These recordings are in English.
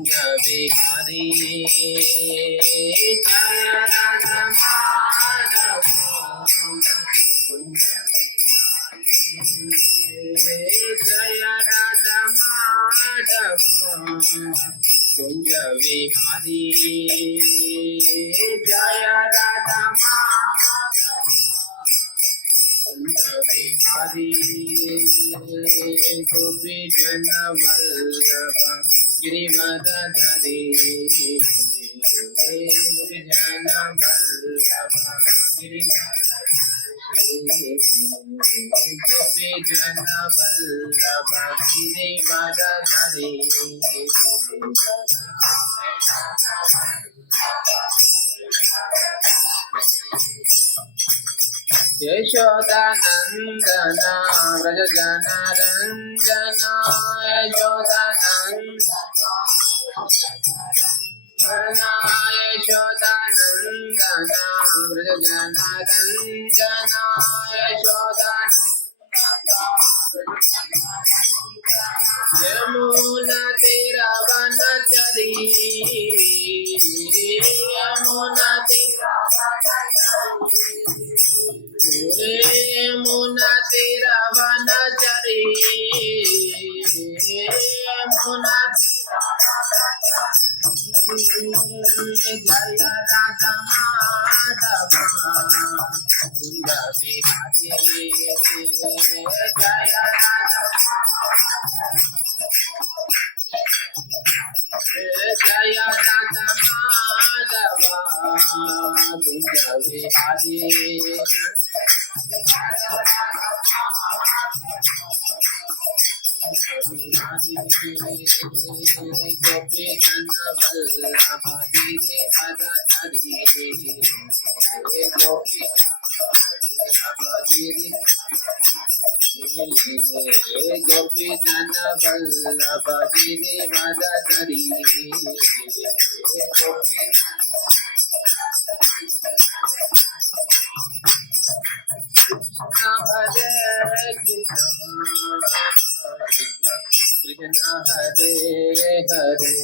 कुंज बिहारी जय राधा माधव कुंज जय राधा माधव कुंज बिहारी जय राधा माधव कुंज बिहारी गोपी जन वल्लभ गिरिवरधरी गोपी जन वल्लभ गिरिवरधरी गोपी जन वल्लभ गिरिवरधरी यशोदानंदन व्रज जन रंजन यशोदानंदन व्रज जन रंजन यमुना तीरवनचरी यमुना यमुना तीरवनचरी यमुना जय राधा माधव कुंज बिहारी जय राधा जय राधा माधव कुंज बिहारी गोपी जन वल्लभ गिरिवरधरी गोपी गोपी जन वल्लभ गिरिवरधरी हरे कृष्ण कृष्ण हरे हरे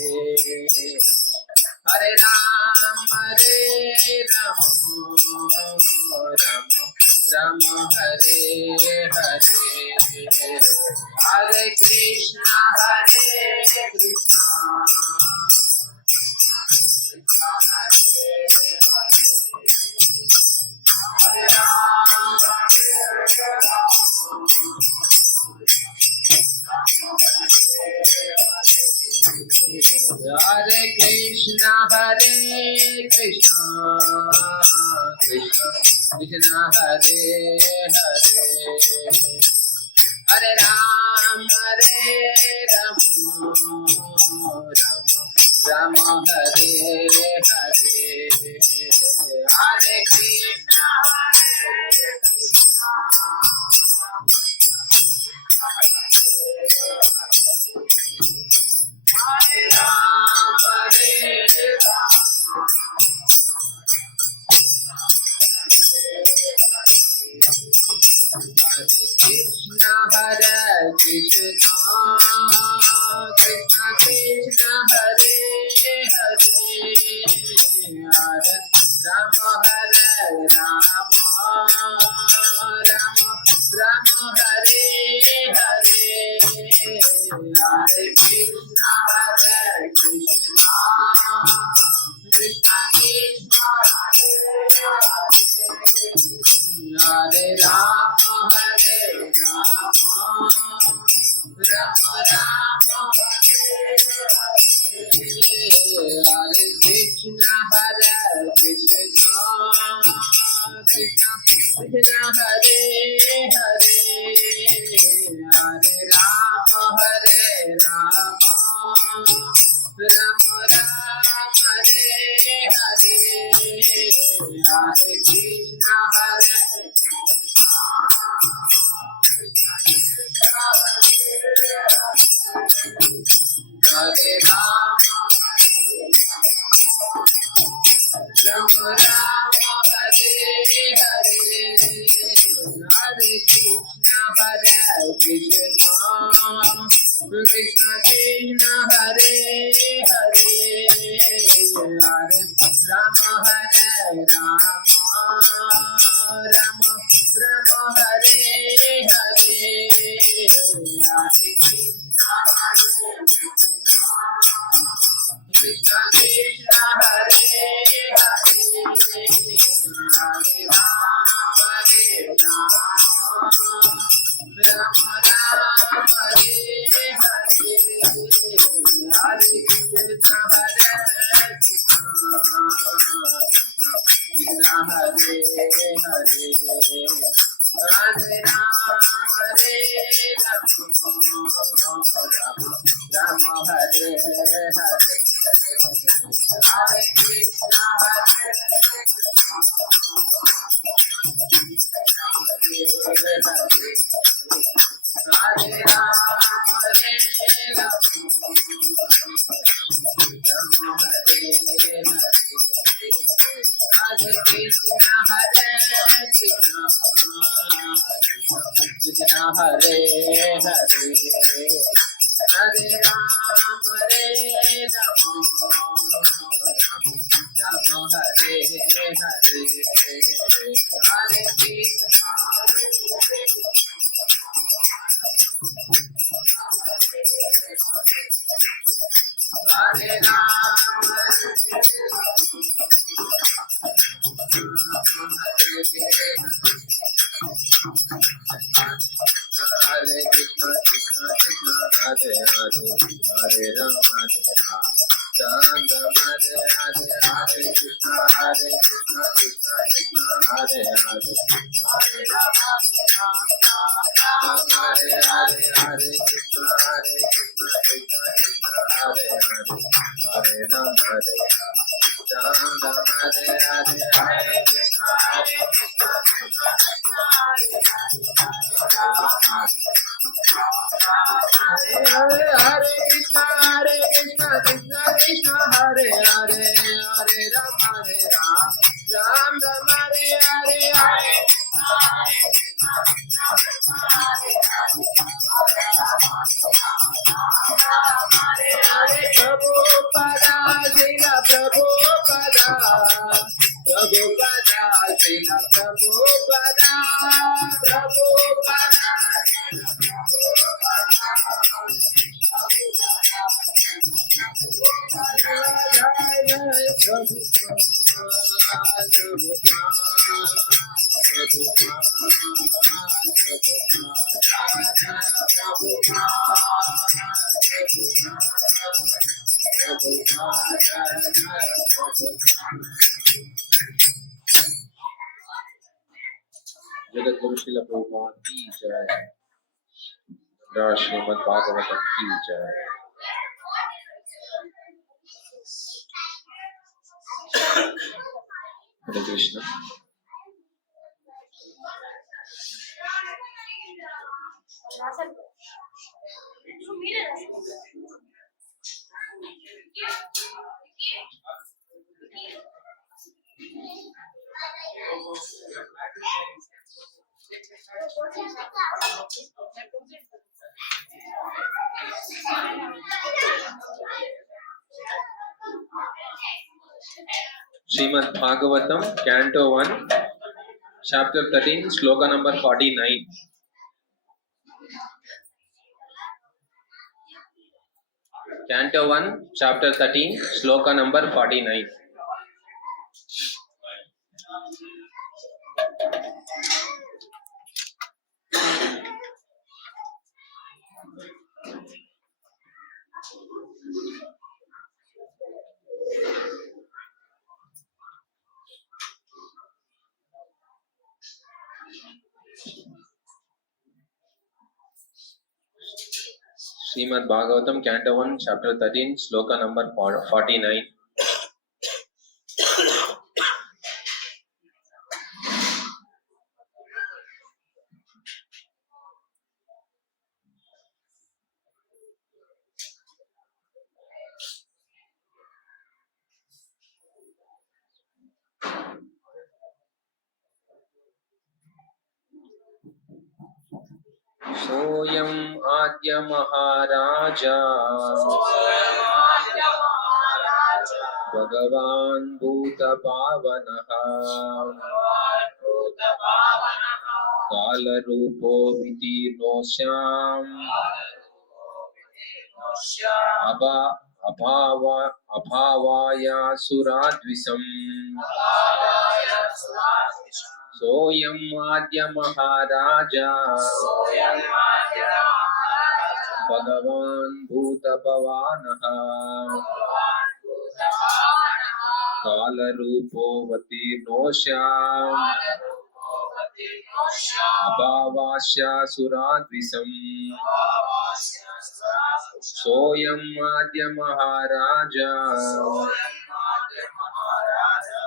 हरे राम राम राम हरे हरे हरे कृष्ण हरे राम हरे कृष्ण हरे कृष्ण कृष्ण कृष्ण हरे हरे हरे राम राम राम हरे हरे हरे कृष्ण हरे राम हरे कृष्ण हरे कृष्ण कृष्ण कृष्ण हरे हरे हरे राम राम राम हरे हरे हरे कृष्ण कृष्ण कृष्ण हरे राम राम हरे कृष्ण कृष्ण कृष्ण कृष्ण हरे हरे हरे राम राम हरे हरे हरे कृष्ण हरे राम राम हरे हरे हरे कृष्ण कृष्ण कृष्ण कृष्ण हरे हरे जगतगुरु श्रील प्रभुपाद की जय। श्रीमद् भागवतम की जय। हरे Krishna. Srimad Bhagavatam, Canto 1, Chapter 13, Sloka number 49. Canto 1, Chapter 13, Sloka number 49. Srimad Bhagavatam, Canto 1, Chapter 13, Sloka number 49. सोऽयं आद्य महाराजा भगवान् भूतपावनः कालरूपो वितीर्णोऽस्याम् अभावाय सुराद्विषम् सोऽयं आद्य महाराजा भगवान् भूतपावनः कालरूपो वितीर्णोऽस्याम् Abhavasya suradvisam Soyam Madhya Maharaja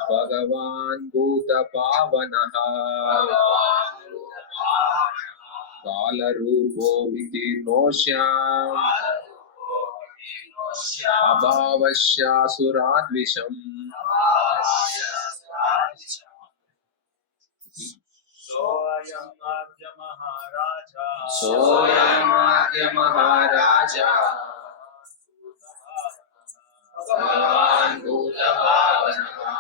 Bhagavan Bhuta Pavanaha Kala Rupo Vitirnoshyam Abhavasya suradvisam Soyam Madhya Maharaja Soyam Madhya Maharaja Bhagavan Bhuta Pavanaha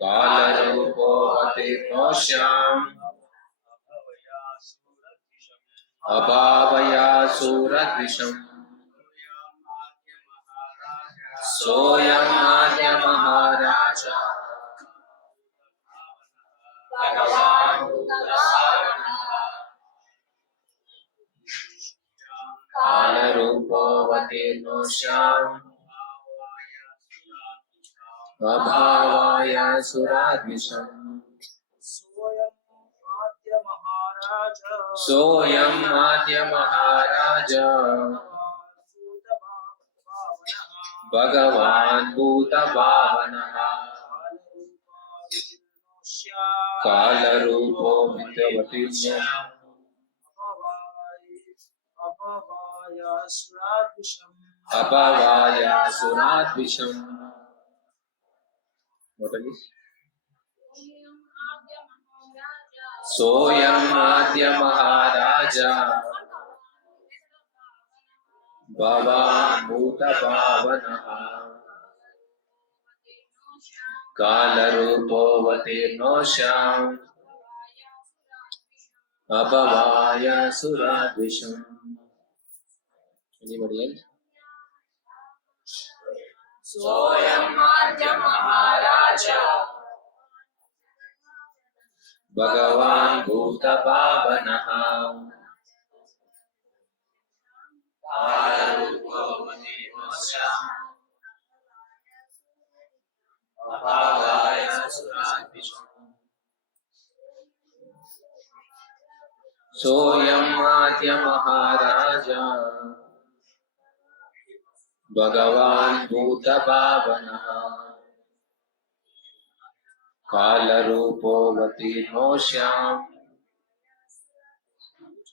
Kala Rupo Vitirnoshyam Abhavaya suradvisam Soyam Madhya Maharaja Bhagavan Bhuta Kala Rupo Vitirnoshyam Abhavaya suradvisam Soyam Madhya Maharaja Bhagavan Bhuta Pavanaha Kala Rupo Vitirnoshyam Abhavaya suradvisam. What is this? Soyam Madhya Maharaja Bhagavan Bhuta Pavanaha Kala Rupo Vitirnoshyam Abhavaya suradvisam. Anybody else? Soyam Madhya Maharaja Bhagavan Bhuta Pavanaha Kala Rupo Vitirnoshyam Abhavaya suradvisam. Soyam Madhya Maharaja Bhagavan Bhuta Pavanaha Kala Rupo Vitirnoshyam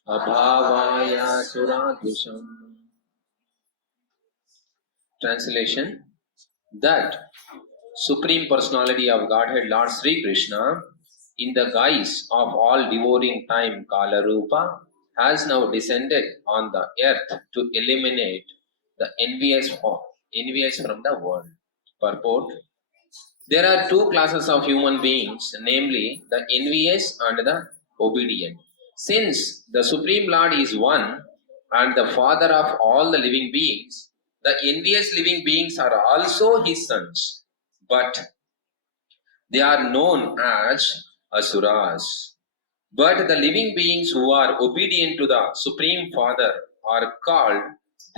Abhavaya suradvisam. Translation: That Supreme Personality of Godhead Lord Sri Krishna, in the guise of all devouring time Kala Rupa, has now descended on the earth to eliminate the envious from the world. Purport: There are two classes of human beings, namely the envious and the obedient. Since the Supreme Lord is one and the Father of all the living beings, the envious living beings are also his sons, but they are known as asuras. But the living beings who are obedient to the Supreme Father are called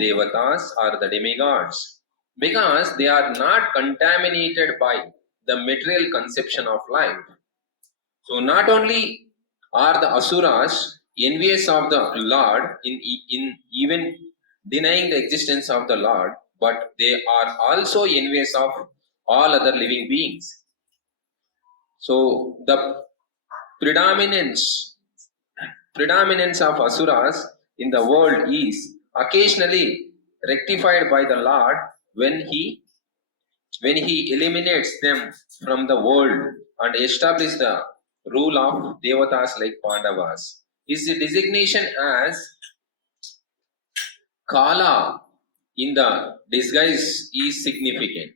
devatas or the demigods, because they are not contaminated by the material conception of life. So not only are the asuras envious of the Lord in even denying the existence of the Lord, but they are also envious of all other living beings. So the predominance of asuras in the world is occasionally rectified by the Lord when he eliminates them from the world and establishes the rule of devatas like Pandavas. His designation as Kala in the disguise is significant.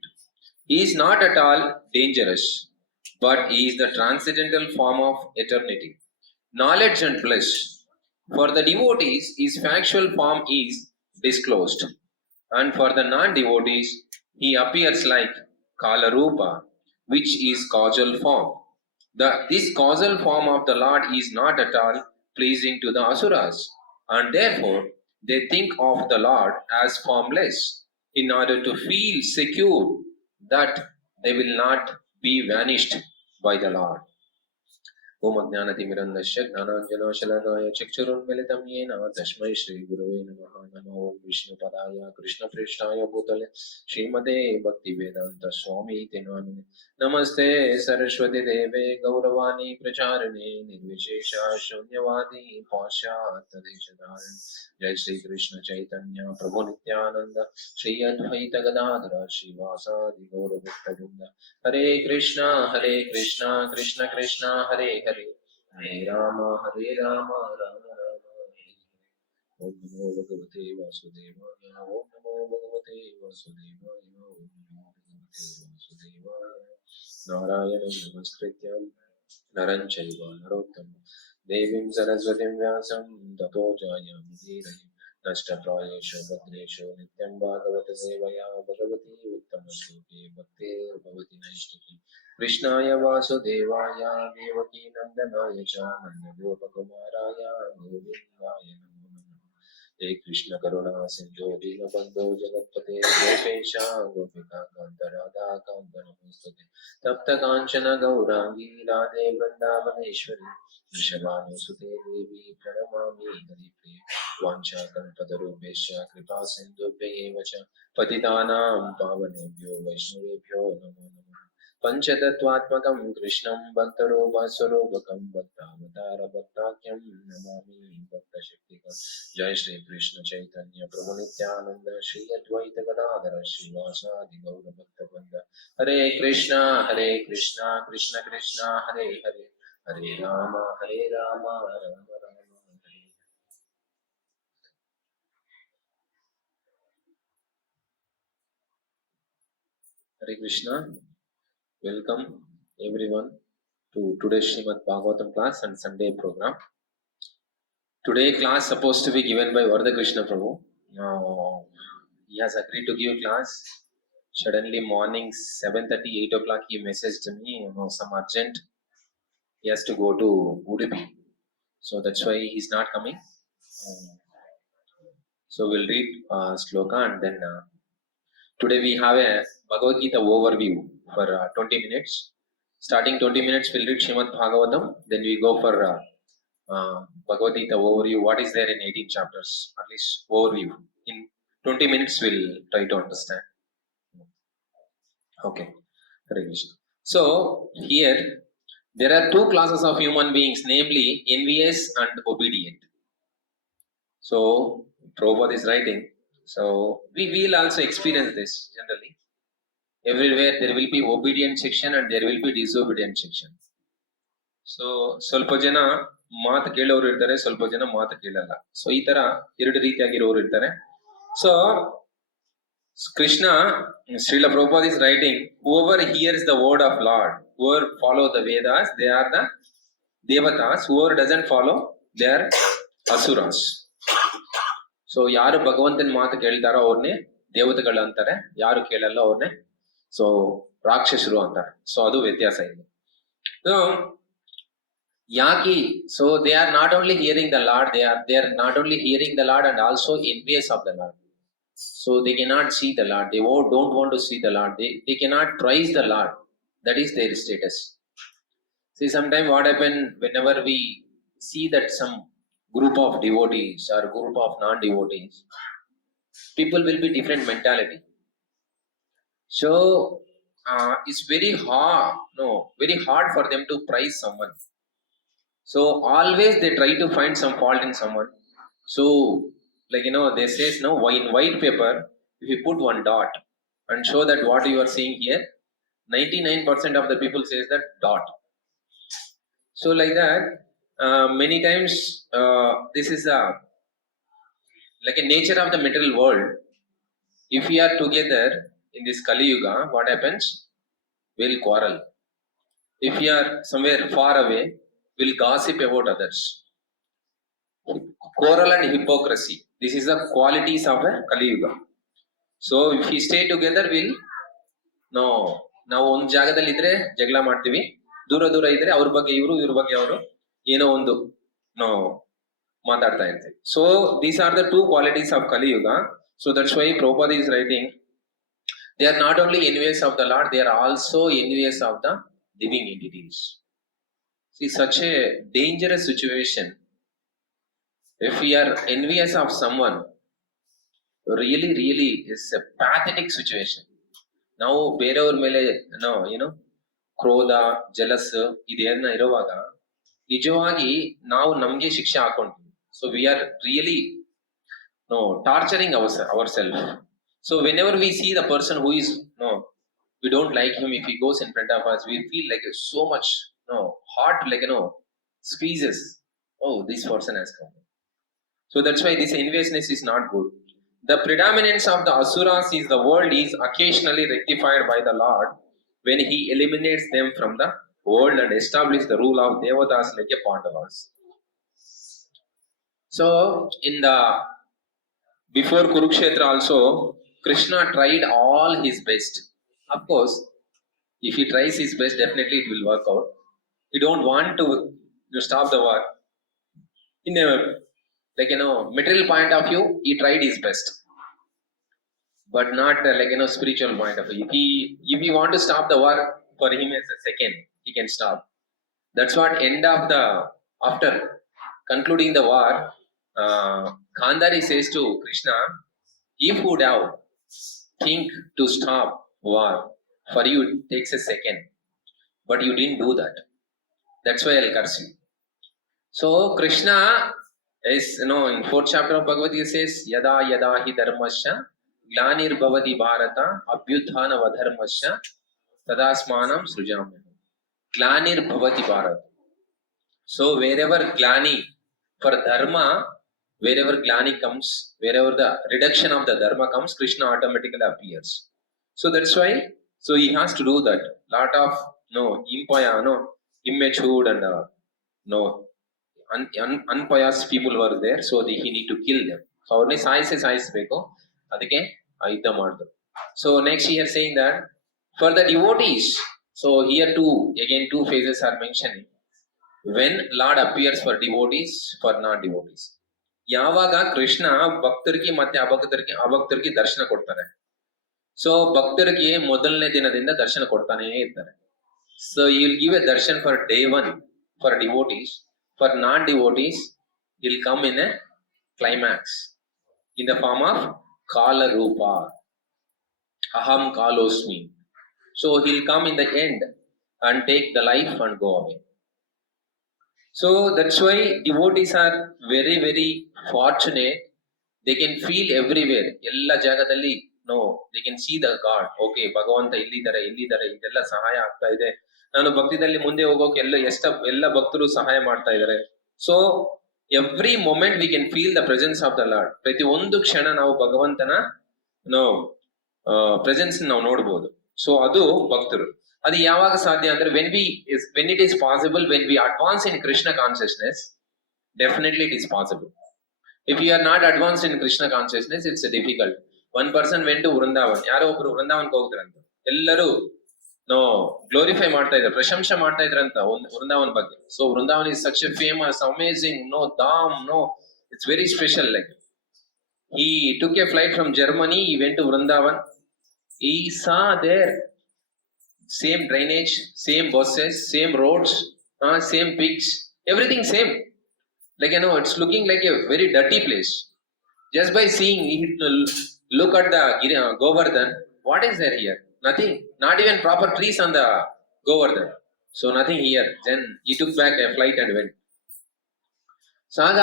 He is not at all dangerous, but he is the transcendental form of eternity, knowledge and bliss. For the devotees, his factual form is disclosed, and for the non-devotees, he appears like Kalarupa, which is causal form. This causal form of the Lord is not at all pleasing to the asuras, and therefore they think of the Lord as formless in order to feel secure that they will not be vanished by the Lord. Om Ajnanatimirandasya Gnananjanaşalakaya Chakshurunmilitam Yena Tasmai Shri Gurave Namaha Namo Vishnu Padaya Krishna Prishtaya Bhutale Srimate Bhaktivedanta Swami Tinamine Namaste Saraswati Deve Gauravani Pracharane Nirvishesha Shunyavadi Pashyata Deshadharan Jai Shri Krishna Chaitanya Prabhu Nityananda Shri Advaita Gadadhara Srivasadi Gauravittabinda Hare Krishna, Krishna Krishna, Hare Hare, Hare Rama, Rama Rama, Hare Hare. Om Namo Bhagavate Vasudevaya, Om Namo Bhagavate Vasudevaya, Om Namo Bhagavate Vasudevaya. Narayanam Namaskrityam, Naran Chaiva Narottam, Devim Saraswatim Vyasam, Tato Jayam Dhirayam. Nashtaprayeshu Bhadreshu Nityam Bhagavata Sevaya Bhagavati Uttamaśloke Bhaktir Bhavati Naishtaki Krishnaya Vasudevaya Devaki Nandanaya Cha Nandagopakumaraya Govindaya Namo Namaha He Krishna Karuna Sindhu Dinabandhu Jagatpate Gopesha Gopika Kanta Radha Kanta Namostute Tapta Kanchana Gaurangi Radhe Vrindavaneshwari Vrishabhanusute Devi Pranamami Haripriya Vancha Kalpatarubhesha Kripa Sindhubhye Vacha Patitanam Pavanebhyo Vaishnavebhyo Namo Namaha Panchatattvatmakam Krishnam Bhattarupa Swarupakam Bhattavatara Bhattakyam Namami Bhakta Shaktikam Jai Shri Krishna Chaitanya Prabhu Nityananda Shri Advaita Gadadhara Srivasadi Gaura Bhaktavrinda Hare Krishna Krishna Krishna Hare Hare Hare Rama Rama Rama Hare. Hare Krishna. Welcome everyone to today's Srimad Bhagavatam class and Sunday program. Today class supposed to be given by Vardha Krishna Prabhu. Now he has agreed to give class. Suddenly morning 7:30, 8 o'clock he messaged me, some urgent. He has to go to Udupi. So that's why he's not coming. So we'll read sloka and then today we have a Bhagavad Gita overview for 20 minutes. Starting 20 minutes we'll read Srimad Bhagavatam. Then we go for Bhagavad Gita overview. What is there in 18 chapters? At least overview. In 20 minutes we'll try to understand. Okay. Hare Krishna. So here there are two classes of human beings, namely envious and obedient. So Prabhupada is writing. So we will also experience this generally. Everywhere there will be obedient section and there will be disobedient section. So ಸ್ವಲ್ಪ ಜನ ಮಾತು ಕೇಳೋರು ಇರ್ತಾರೆ, ಸ್ವಲ್ಪ ಜನ ಮಾತು ಕೇಳಲ್ಲ. So ಈ ತರ ಎರಡು ರೀತಿಯಾಗಿರೋರು ಇರ್ತಾರೆ. So Krishna, Srila Prabhupada is writing, whoever hears the word of Lord, whoever follow the Vedas, they are the Devatas. Whoever doesn't follow, they are Asuras. So ಯಾರು ಭಗವಂತನ ಮಾತು ಕೇಳ್ತಾರೋ ಅವ್ರನ್ನೇ ದೇವತೆಗಳು ಅಂತಾರೆ, ಯಾರು ಕೇಳಲ್ಲ ಅವ್ರನ್ನೇ ಸೊ ರಾಕ್ಷಸರು ಅಂತಾರೆ. ಸೊ ಅದು ವ್ಯತ್ಯಾಸ ಇದೆ. ಯಾಕೆ? So they are not only hearing the lord, they are not only hearing the lord and also envious of the lord. So they cannot see the Lord. They don't want to see the Lord. They cannot praise the Lord. That is their status. See, sometimes what happens whenever we see that some group of devotees or group of non-devotees, people will be different mentality. So it's very hard for them to praise someone. So always they try to find some fault in someone. So like they says in white paper, if you put one dot and show that what you are seeing here, 99% of the people says that dot. So like that, many times this is like a nature of the material world. If we are together in this Kali Yuga, what happens? We'll quarrel. If we are somewhere far away, we'll gossip about others. Quarrel and hypocrisy. This is the qualities of a Kali Yuga. So if we stay together, ನಾವು ಒಂದು ಜಾಗದಲ್ಲಿ ಇದ್ರೆ ಜಗಳ ಮಾಡ್ತೀವಿ, ದೂರ ಇದ್ರೆ ಅವ್ರ ಬಗ್ಗೆ ಇವರು, ಇವ್ರ ಬಗ್ಗೆ ಅವರು ಏನೋ ಒಂದು ನಾವು ಮಾತಾಡ್ತಾ ಇರ್ತೀವಿ. So these are the two qualities of Kali Yuga. So that's why Prabhupada is writing, they are not only envious of the Lord, they are also envious of the living entities. See, such a dangerous situation. If we are envious of someone, really is a pathetic situation. ನಾವು ಬೇರೆಯವ್ರ ಮೇಲೆ ಏನೋ ಕ್ರೋಧ jealous ಇದೇನ ಇರುವಾಗ ನಿಜವಾಗಿ ನಾವು ನಮ್ಗೆ ಶಿಕ್ಷೆ ಹಾಕೊಂಡ್ವಿ. So we are really torturing our self. So whenever we see the person who is we don't like him, if he goes in front of us, we feel like so much heart like squeezes. Oh, this person has come. So that's why this enviousness is not good. The predominance of the asuras is the world is occasionally rectified by the Lord when he eliminates them from the world and establishes the rule of devatas like a Pandavas. So in the before Kurukshetra also, Krishna tried all his best. Of course, if he tries his best, definitely it will work out. He don't want to stop the war. In a material point of view, he tried his best, but not spiritual point of view. If he want to stop the war, for him as a second, he can stop. That's what end of the after concluding the war, Gandhari says to Krishna, if you would have think to stop war, for you it takes a second, but you didn't do that. That's why I'll curse you. So Krishna is, in 4th chapter of Bhagavad Gita says, yada yada hi dharmasya glanir bhavati bharata abhyuthana vadharmasya tadasmanam srujami. Glanir bhavati bharata. So wherever glani for dharma, wherever glani comes, wherever the reduction of the dharma comes, Krishna automatically appears. So that's why, so he has to do that. Lot of immature and unpious people were there, so he need to kill them. So ಅವ್ರನ್ನೇ ಸಾಯಿಸಬೇಕು, ಅದಕ್ಕೆ ಯುದ್ಧ ಮಾಡಿದ್ರು. So next he is saying that for the devotees, so here two phases are mentioning when Lord appears for devotees, for non devotees. ಯಾವಾಗ ಕೃಷ್ಣ ಭಕ್ತರಿಗೆ ಮತ್ತೆ ಅಭಕ್ತರಿಗೆ ದರ್ಶನ ಕೊಡ್ತಾರೆ. So ಭಕ್ತರಿಗೆ ಮೊದಲನೇ ದಿನದಿಂದ ದರ್ಶನ ಕೊಡ್ತಾನೇ ಇರ್ತಾರೆ. So he will give a darshan for day 1 for devotees. For non-devotees, he will come in a climax in the form of Kala Rupa, Aham Kalosmi. So he will come in the end and take the life and go away. So that's why devotees are very fortunate. They can feel everywhere. Ella jagadalli, they can see the God. Okay, ಭಗವಂತ ಇಲ್ಲಿದ್ದಾರೆ ಇದೆಲ್ಲ ಸಹಾಯ ಆಗ್ತಾ ಇದೆ. ನಾನು ಭಕ್ತಿದಲ್ಲಿ ಮುಂದೆ ಹೋಗೋಕೆ ಎಲ್ಲ ಭಕ್ತರು ಸಹಾಯ ಮಾಡ್ತಾ ಇದ್ದಾರೆ. So every moment we can feel the presence of the lord. ಪ್ರತಿ ಒಂದು ಕ್ಷಣ ನಾವು ಭಗವಂತನ ಪ್ರೆಸೆನ್ಸ್ ನಾವು ನೋಡ್ಬೋದು. ಸೊ ಅದು ಭಕ್ತರು. ಅದು ಯಾವಾಗ ಸಾಧ್ಯ ಅಂದ್ರೆ when it is possible, when we advance in Krishna consciousness, definitely it is possible. If you are not advanced in Krishna consciousness, it's difficult. One person went to Vrindavan. ಯಾರೋ ಒಬ್ರು ವೃಂದಾವನ್ಗೆ ಹೋಗ್ತಾರಂತ. ಎಲ್ಲರೂ ಗ್ಲೋರಿಫೈ ಮಾಡ್ತಾ ಇದ್ದಾರೆ, ಪ್ರಶಂಸೆ ಮಾಡ್ತಾ ಇದ್ರಂತ ವೃಂದಾವನ್ ಬಗ್ಗೆ. So Vrindavan is such a famous, amazing, dham, it's very special. Like he took a flight from Germany, he went to Vrindavan. He saw there same drainage, same buses, same roads, same pigs, everything same. Like it's looking like a very dirty place. Just by seeing, he look at the Govardhan. What is there here? Nothing. Not even proper trees on the Govardhan. So nothing here. Then he took back a flight and went. So ಆಗ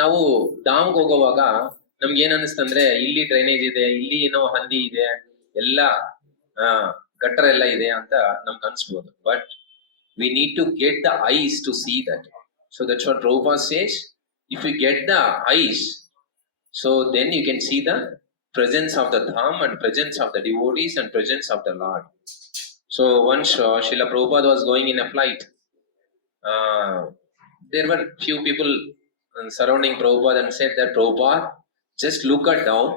ನಾವು ಧಾಮ್ಗೆ ಹೋಗುವಾಗ ನಮ್ಗೆ ಏನ್ ಅನಿಸ್ತಂದ್ರೆ, ಇಲ್ಲಿ drainage ಇದೆ, ಇಲ್ಲಿ ಹಂದಿ ಇದೆ, ಎಲ್ಲ ಗಟ್ಟರ ಎಲ್ಲ ಇದೆ ಅಂತ ನಮ್ಗೆ ಅನ್ಸ್ಬೋದು. But we need to get the eyes to see that. So that's what Prabhupada says. If you get the eyes, so then you can see the presence of the Dham and presence of the devotees and presence of the Lord. So once Srila Prabhupada was going in a flight, there were few people surrounding Prabhupada and said that, Prabhupada, just look at down.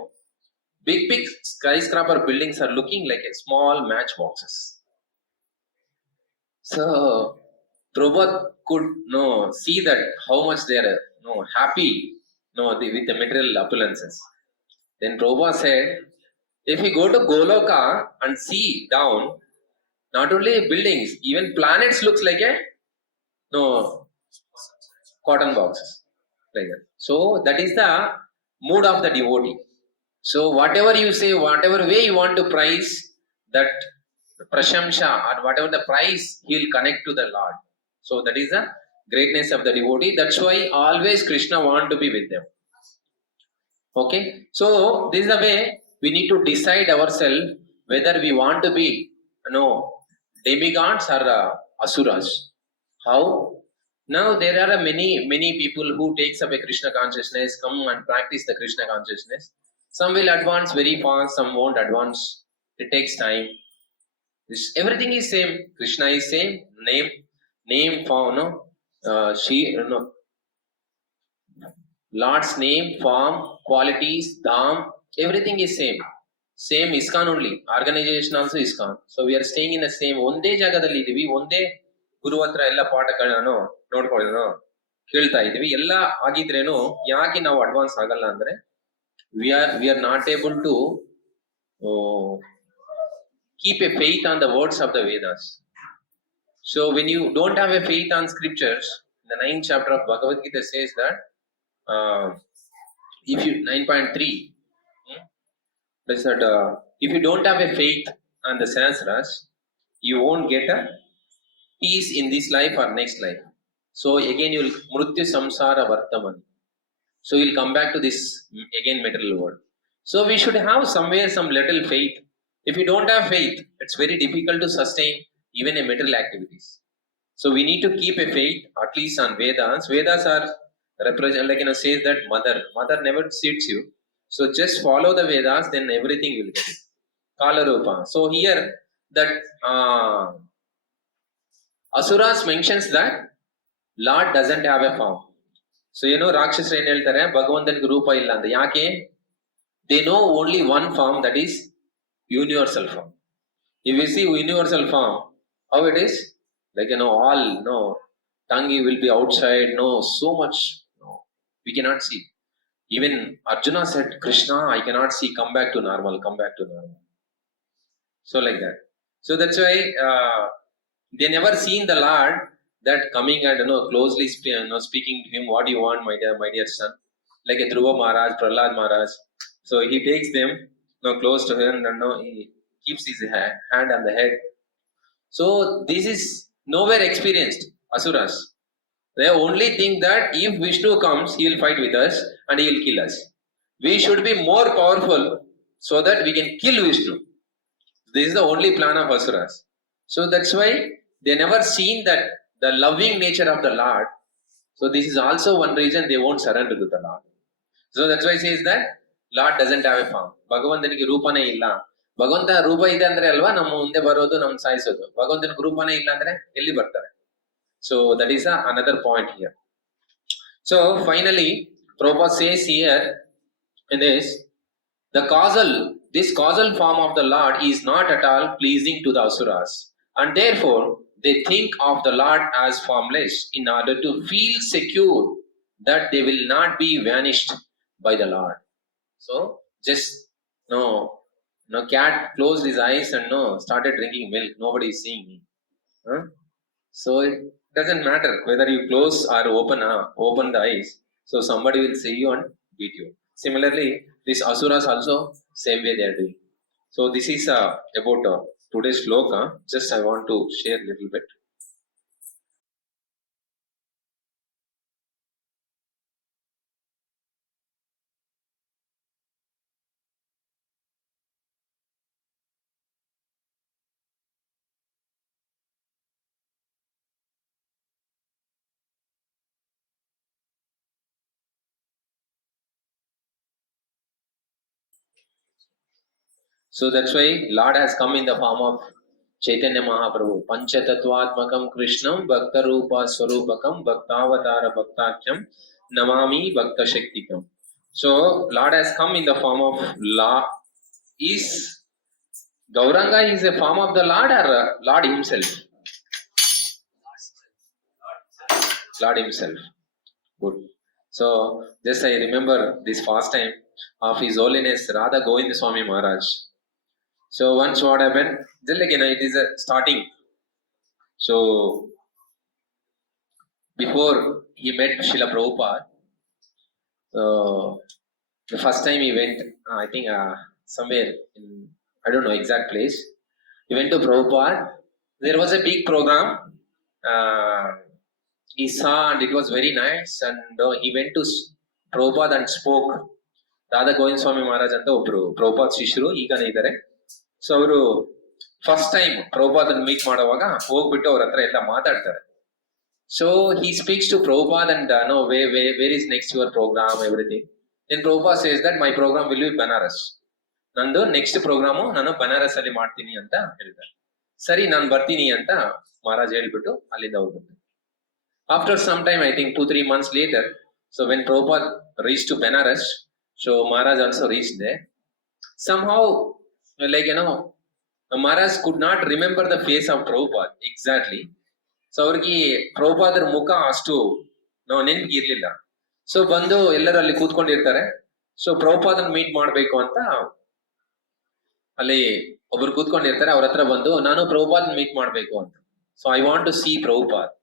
Big skyscraper buildings are looking like a small matchboxes. So Prabhupada could see that how much they are happy with the material opulences. Then Prabhupada said, if you go to Goloka and see down, Not only buildings, even planets looks like a no cotton boxes like that. So that is the mood of the devotee. So whatever you say, whatever way you want to price that prashamsha or whatever the price, he will connect to the Lord. So that is the greatness of the devotee. That's why always Krishna want to be with them. Okay, so this is the way we need to decide ourselves whether we want to be demigods or asuras. How? Now there are many people who takes up a Krishna consciousness, come and practice the Krishna consciousness. Some will advance very fast, some won't advance. It takes time. Everything is same. Krishna is same. Name, form, Lord's name, form, qualities, dham, everything is same. Same ISKCON only. Organization also ISKCON. So we are staying in the same. ಒಂದೇ ಜಾಗದಲ್ಲಿ ಇದೀವಿ, ಒಂದೇ ಗುರು ಹತ್ರ ಎಲ್ಲ ಪಾಠಗಳನ್ನು ನೋಡ್ಕೊಳ್ಳೋಣ, ಕೇಳ್ತಾ ಇದೀವಿ. ಎಲ್ಲ ಆಗಿದ್ರೇನು ಯಾಕೆ ನಾವು ಅಡ್ವಾನ್ಸ್ ಆಗಲ್ಲ ಅಂದ್ರೆ we are not able to keep a faith on the words of the Vedas. So when you don't have a faith on scriptures, the 9th chapter of Bhagavad Gita says that if you 9.3 is that if you don't have a faith on the Sanskras, you won't get a peace in this life or next life. So again you will mrityu samsara vartaman. So you'll come back to this again material world. So we should have somewhere some little faith. If you don't have faith, it's very difficult to sustain even a material activities. So we need to keep a faith at least on Vedas. Vedas are represent, like says that mother never cheats you. So just follow the Vedas, then everything will get it. Kala Rupa. So here that Asuras mentions that Lord doesn't have a form. So Rakshasra ಏನು ಹೇಳ್ತಾರೆ, ಭಗವಂತನಿಗೆ ರೂಪ ಇಲ್ಲ ಅಂತ. ಯಾಕೆ? They know only one form, that is universal form. If you see universal form, how it is? Like all tongue will be outside, so much we cannot see. Even Arjuna said, Krishna, I cannot see, come back to normal. So like that. So that's why they never seen the Lord that coming and closely speaking to him, what do you want, my dear son? Like a Dhruva Maharaj, Prahlad Maharaj. So he takes them close to him and he keeps his hand on the head. So this is nowhere experienced, Asuras. They only think that if Vishnu comes, he will fight with us and he will kill us. We should be more powerful so that we can kill Vishnu. This is the only plan of Asuras. So that's why they never seen that the loving nature of the Lord. So this is also one reason they won't surrender to the Lord. So that's why it says that Lord doesn't have a form. ಭಗವಂತನಿಗೆ ರೂಪನೇ ಇಲ್ಲ. ಭಗವಂತ ರೂಪ ಇದೆ ಅಂದ್ರೆ ಅಲ್ವಾ ನಮ್ಮ ಮುಂದೆ ಬರೋದು, ನಮ್ಮ ಸಾಯಿಸೋದು. ಭಗವಂತನಿಗೆ ರೂಪನೇ ಇಲ್ಲ ಅಂದ್ರೆ ಎಲ್ಲಿ ಬರ್ತಾರೆ? So that is another point here. So finally, Prabhupada says here in this, this causal form of the Lord is not at all pleasing to the Asuras, and therefore they think of the Lord as formless in order to feel secure that they will not be vanished by the Lord. So just cat closed his eyes and started drinking milk. Nobody is seeing him. So it doesn't matter whether you close or open the eyes. So somebody will see you and beat you. Similarly, these Asuras also same way they are doing. So this is about today's shloka. Just I want to share a little bit. So that's why Lord has come in the form of Chaitanya Mahaprabhu. Panchatattvatmakam Krishnam Bhakta Rupa Swarupakam Bhaktavatara Bhaktakyam Namami Bhakta Shaktikam. So Lord has come in the form of Lord. Is Gauranga is a form of the Lord or Lord himself? Lord himself. Good. So just I remember this fast time of His Holiness Radha Govinda Swami Maharaj. So once what happened, just like it is a starting. So before he met Srila Prabhupada, the first time he went, I think somewhere in, I don't know exact place. He went to Prabhupada. There was a big program. He saw and it was very nice. And he went to Prabhupada and spoke. Radha Govinda ಸ್ವಾಮಿ ಮಹಾರಾಜ್ ಅಂತ ಒಬ್ರು ಪ್ರಭುಪಾದ್ ಶಿಷ್ಯರು ಈಗನೇ ಇದ್ದಾರೆ. So ಅವರು first time ಪ್ರಭುಪಾದನ್ meet ಮಾಡುವಾಗ ಹೋಗ್ಬಿಟ್ಟು ಅವ್ರ ಹತ್ರ ಎಲ್ಲ ಮಾತಾಡ್ತಾರೆ. So he speaks to Prabhupada and no where is next your program, everything. Then Prabhupada says that my program will be Banaras. ನಂದು ನೆಕ್ಸ್ಟ್ ಪ್ರೋಗ್ರಾಮು ನಾನು ಬನಾರಸ್ ಅಲ್ಲಿ ಮಾಡ್ತೀನಿ ಅಂತ ಹೇಳಿದ್ದಾರೆ. ಸರಿ ನಾನು ಬರ್ತೀನಿ ಅಂತ ಮಹಾರಾಜ್ ಹೇಳ್ಬಿಟ್ಟು ಅಲ್ಲಿಂದ ಹೋಗ್ಬಿಟ್ಟು after some time I think 2-3 months later, so when Prabhupada reached to Benares, so Maharaj also reached there. Somehow, like Maharaj could not remember the face of Prabhupada exactly. So ಅವ್ರಿಗೆ ಪ್ರಭುಪಾದರ ಮುಖ ಅಷ್ಟು ನೆನಪಿಗೆ ಇರ್ಲಿಲ್ಲ. ಸೊ ಬಂದು ಎಲ್ಲರೂ ಅಲ್ಲಿ ಕೂತ್ಕೊಂಡಿರ್ತಾರೆ. So ಪ್ರಭುಪಾದನ meet ಮಾಡ್ಬೇಕು ಅಂತ ಅಲ್ಲಿ ಒಬ್ರು ಕೂತ್ಕೊಂಡಿರ್ತಾರೆ. ಅವ್ರ ಹತ್ರ ಬಂದು ನಾನು ಪ್ರಭುಪಾದನ ಮೀಟ್ ಮಾಡ್ಬೇಕು ಅಂತ. So I want to see Prabhupada.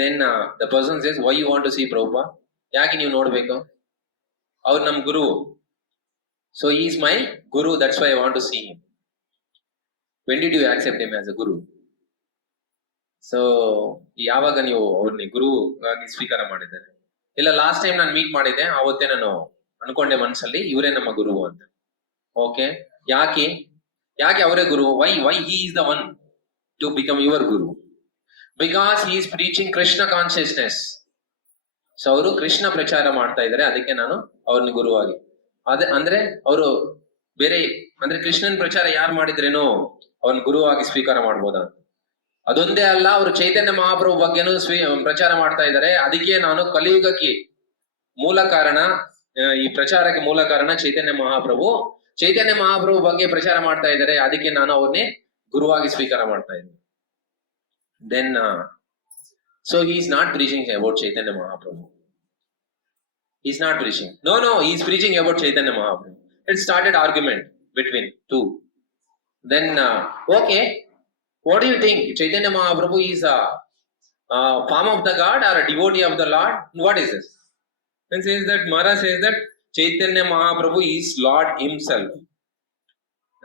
Then the person says why you want to see Prabhupada, ಯಾಕೆ ನೀವು ನೋಡ್ಬೇಕು? ಅವ್ರು ನಮ್ ಗುರು. So he is my guru, that's why I want to see him. When did you accept him as a guru? So ಯಾವಾಗ ನೀವು ಅವ್ರನ್ನ ಗುರು ಆಗಿ ಸ್ವೀಕಾರ ಮಾಡಿದ್ದಾರೆ? ಇಲ್ಲ ಲಾಸ್ಟ್ ಟೈಮ್ ನಾನು ಮೀಟ್ ಮಾಡಿದ್ದೆ, ಅವತ್ತೇ ನಾನು ಅನ್ಕೊಂಡೆ ಮನ್ಸಲ್ಲಿ ಇವರೇ ನಮ್ಮ ಗುರು ಅಂತ. ಓಕೆ, ಯಾಕೆ ಅವರೇ ಗುರು? Why he is the one to become your guru? Because he is preaching Krishna consciousness. So ಅವರು ಕೃಷ್ಣ ಪ್ರಚಾರ ಮಾಡ್ತಾ ಇದ್ದಾರೆ, ಅದಕ್ಕೆ ನಾನು ಅವ್ರನ್ನ ಗುರುವಾಗಿ. ಅದೇ ಅಂದ್ರೆ ಅವರು ಬೇರೆ ಅಂದ್ರೆ ಕೃಷ್ಣನ್ ಪ್ರಚಾರ ಯಾರು ಮಾಡಿದ್ರೇನೋ ಅವ್ರನ್ನ ಗುರುವಾಗಿ ಸ್ವೀಕಾರ ಮಾಡ್ಬೋದ? ಅದೊಂದೇ ಅಲ್ಲ, ಅವರು ಚೈತನ್ಯ ಮಹಾಪ್ರಭು ಬಗ್ಗೆನೂ ಪ್ರಚಾರ ಮಾಡ್ತಾ ಇದ್ದಾರೆ. ಅದಕ್ಕೆ ನಾನು ಕಲಿಯುಗಕ್ಕೆ ಮೂಲ ಕಾರಣ, ಈ ಪ್ರಚಾರಕ್ಕೆ ಮೂಲ ಕಾರಣ ಚೈತನ್ಯ ಮಹಾಪ್ರಭು ಬಗ್ಗೆ ಪ್ರಚಾರ ಮಾಡ್ತಾ ಇದ್ದಾರೆ, ಅದಕ್ಕೆ ನಾನು ಅವ್ರನ್ನೇ ಗುರುವಾಗಿ ಸ್ವೀಕಾರ ಮಾಡ್ತಾ ಇದ್ದೀನಿ. Then so he is not preaching about Chaitanya Mahaprabhu. He is not preaching. No, he is preaching about Chaitanya Mahaprabhu. It started argument between two. Then okay, what do you think? Chaitanya Mahaprabhu is a form of the God or a devotee of the Lord? What is this? And says that Maharaj says that Chaitanya Mahaprabhu is Lord himself.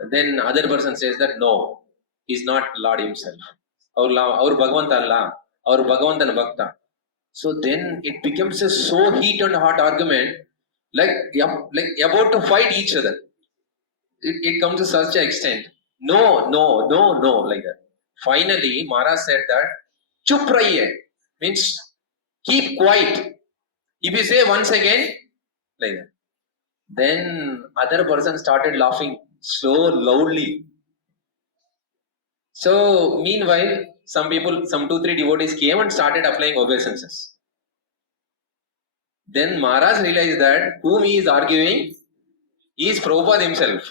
And then other person says that no, he is not Lord himself. Our Bhagavanta Allah. Our Bhagavantana Bhakta. So then it becomes a so heat and hot argument, like about to fight each other. It comes to such an extent. No, like that. Finally, Maharaj said that, chup rahiye, means keep quiet. If you say once again, like that. Then other person started laughing so loudly. So meanwhile, some 2-3 devotees came and started applying obeisances. Then Maharaj realized that whom he is arguing is Prabhupada himself.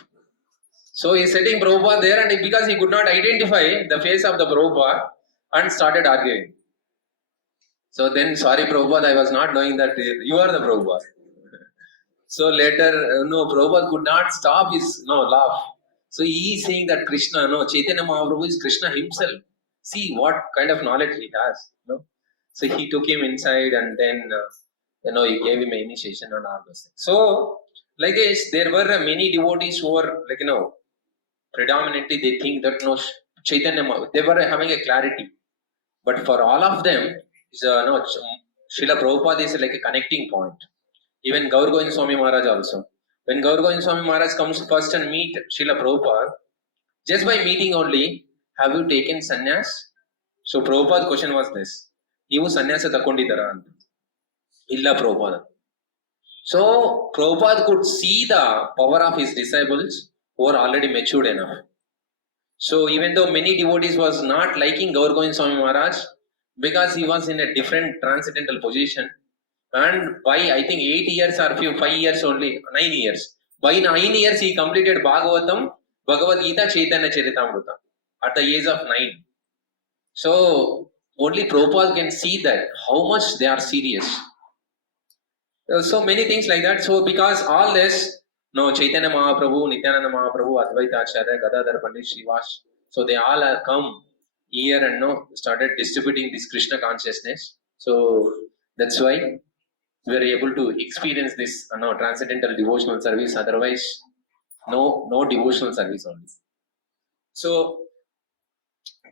So he is setting Prabhupada there, and because he could not identify the face of the Prabhupada, and started arguing. So then, sorry Prabhupada, I was not knowing that you are the Prabhupada. So later, Prabhupada could not stop his laugh. So he is saying that Krishna, Chaitanya Mahaprabhu is Krishna himself. See what kind of knowledge he has. So he took him inside, and then he gave him an initiation and all those things. So like this, there were many devotees who were predominantly they think that Chaitanya, they were having a clarity. But for all of them, Srila Prabhupada is like a connecting point. Even Gaur Govind Swami Maharaj also. When Gaur Govind Swami Maharaj comes first and meet Srila Prabhupada, just by meeting only, have you taken sannyas? So Prabhupada question was this: ನೀವು ಸನ್ಯಾಸ ತಗೊಂಡಿದ್ದಾರಾ ಅಂತ. ಇಲ್ಲ Prabhupada. So Prabhupada could see the power of his disciples who are already matured enough. So even though many devotees was not liking Gaur Govind Swami Maharaj because he was in a different transcendental position, and by I think 8 years or 5 years only, 9 years. By 9 years he completed Bhagavad Gita, Chaitanya Charitamrita at the age of 9. So only Prabhupada can see that how much they are serious. So many things like that. So because all this, No, Chaitanya Mahaprabhu, Nityananda Mahaprabhu, Advaita Acharya, Gadadhar Pandit, Srivas. So they all are come here and started distributing this Krishna consciousness. So that's why we are able to experience this transcendental devotional service. Otherwise, no devotional service only. So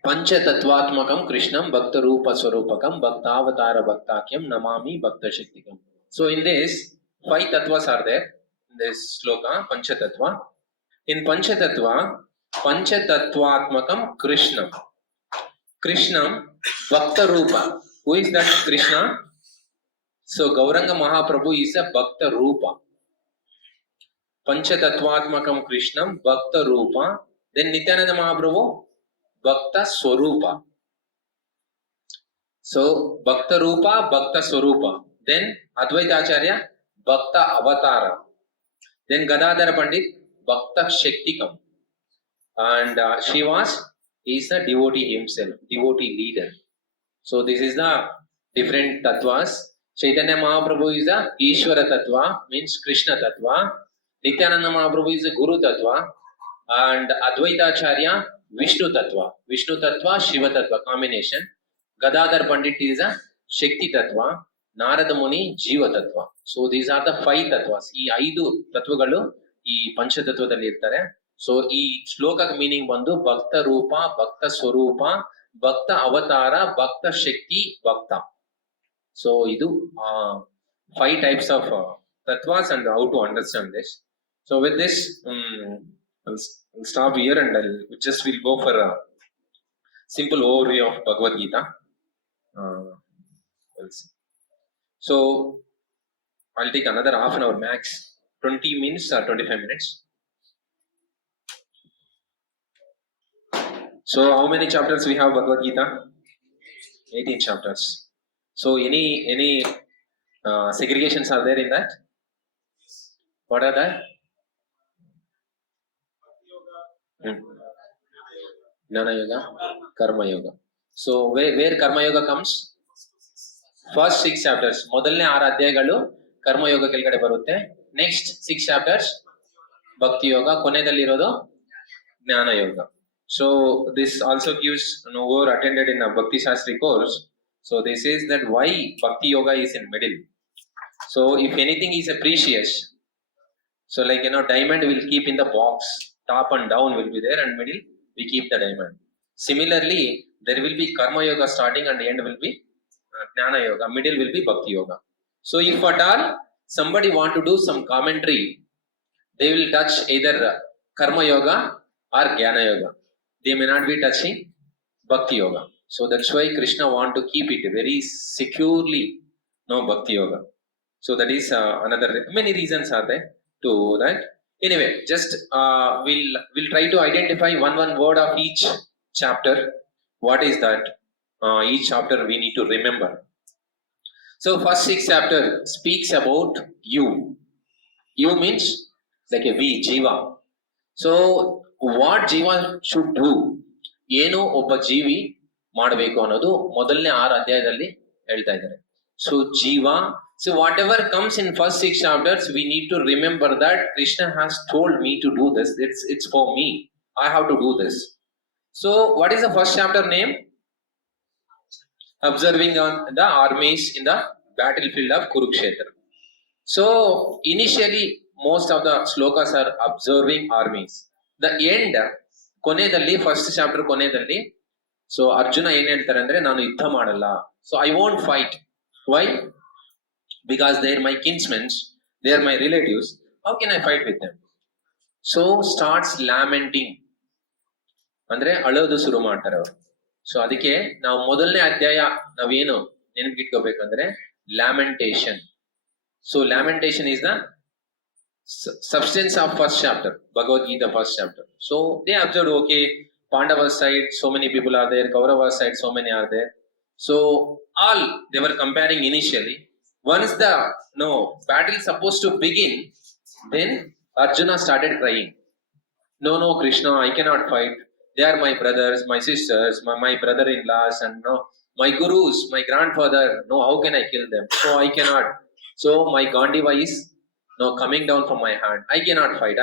Panchatattvatmakam Krishnam Bhakta Rupa Swarupakam Bhaktavatara Bhaktakyam Namami Bhakta Shaktikam. So in this, 5 tattvas are there in this sloka, Panchatattva. In Panchatattva, Panchatattvatmakam Krishnam. Krishnam Bhakta Rupa. Who is that Krishna? So Gauranga Mahaprabhu is a Bhakta Rupa. Panchatattvatmakam Krishnam Bhakta Rupa. Then Nityananda Mahaprabhu Bhakta Swarupa. So Bhakta Rupa, Bhakta Swarupa. Then Advaita Acharya Bhakta Avatara. Then Gadadhara Pandit Bhakta Shaktikam. And Srivas is a devotee himself, devotee leader. So this is the different tattvas. Chaitanya Mahaprabhu is a Ishvara Tattva, means Krishna Tattva. Nityananda Mahaprabhu is a Guru Tattva. And Advaita Acharya Vishnu Tattva. Vishnu Tattva, Shiva Tattva combination. Gadadhar Pandit is a Shakti Tattva. Narada Muni Jiva Tattva. So these are the 5 tattvas. ಈ 5 ತತ್ವಗಳು ಈ ಪಂಚತತ್ವದಲ್ಲಿ ಇರ್ತಾರೆ. So ಈ ಶ್ಲೋಕದ meaning ಬಂದು ಭಕ್ತ ರೂಪ, ಭಕ್ತ ಸ್ವರೂಪ, ಭಕ್ತ ಅವತಾರ, ಭಕ್ತ ಶಕ್ತಿ, ಭಕ್ತ. ಸೊ ಇದು 5 types of tattvas and how to understand this. So with this, I'll stop here and we'll go for a simple overview of Bhagavad Gita. So I'll take another half an hour max, 20 minutes or 25 minutes. So how many chapters we have Bhagavad Gita? 18 chapters. So any segregations are there in that? What are that? Jnana Yoga, Karma Yoga. So where Karma Yoga comes? First 6 chapters. ಮೊದಲನೇ 6 ಅಧ್ಯಾಯಗಳು ಕರ್ಮಯೋಗ ಕೆಳಗಡೆ ಬರುತ್ತೆ. Next 6 chapters ಭಕ್ತಿ ಯೋಗ, ಕೊನೆಯದಲ್ಲಿರೋದು ಜ್ಞಾನ ಯೋಗ. So this also gives who are attended in a Bhakti Shastri course. So this is that why Bhakti Yoga is in middle. So if anything is a precious, so like diamond will keep in the box, top and down will be there, and middle we keep the diamond. Similarly, there will be Karma Yoga starting and end will be Jnana Yoga, middle will be Bhakti Yoga. So if at all somebody want to do some commentary, they will touch either Karma Yoga or Jnana Yoga. They may not be touching Bhakti Yoga. So that's why Krishna want to keep it very securely, Bhakti Yoga. So that is another, many reasons are there to that. Anyway, just we'll try to identify one word of each chapter. What is that? Each chapter we need to remember. So first 6 chapter speaks about you. You means like a we, Jiva. So what Jiva should do? ಏನು ಒಬ್ಬ ಜೀವಿ ಮಾಡಬೇಕು ಅನ್ನೋದು ಮೊದಲನೇ 6 ಅಧ್ಯಾಯದಲ್ಲಿ ಹೇಳ್ತಾ ಇದ್ದಾರೆ. So Jiva, so whatever comes in first 6 chapters, we need to remember that Krishna has told me to do this. It's for me. I have to do this. So what is the first chapter name? Observing on the armies in the battlefield of Kurukshetra. So initially most of the slokas are observing armies. The end ಕೊನೆಯಲ್ಲಿ first chapter ಕೊನೆಯಲ್ಲಿ so Arjuna ಏನ್ ಹೇಳ್ತಾರೆ ಅಂದ್ರೆ ನಾನು ಯುದ್ಧ ಮಾಡಲ್ಲ, so I won't fight. Why? Because they are my kinsmens, they are my relatives, how can I fight with them? So starts lamenting, ಅಂದ್ರೆ ಅಳೋದು ಶುರು ಮಾಡ್ತಾರೆ ಅವರು. ಸೊ ಅದಕ್ಕೆ ನಾವು ಮೊದಲನೇ ಅಧ್ಯಾಯ ನಾವೇನು ನೆನಪಿಟ್ಕೋಬೇಕಂದ್ರೆ lamentation. So lamentation is the substance of first chapter, Bhagavad Gita first chapter. So they observed, okay, Pandava's side so many people are there, Kaurava's side so many are there. So all they were comparing initially. Once the battle is supposed to begin, then Arjuna started crying. No Krishna, I cannot fight. They are my brothers, my sisters, my brother-in-laws, and my gurus, my grandfather. No, how can I kill them? So I cannot. So my Gandiva is coming down from my hand. I cannot fight.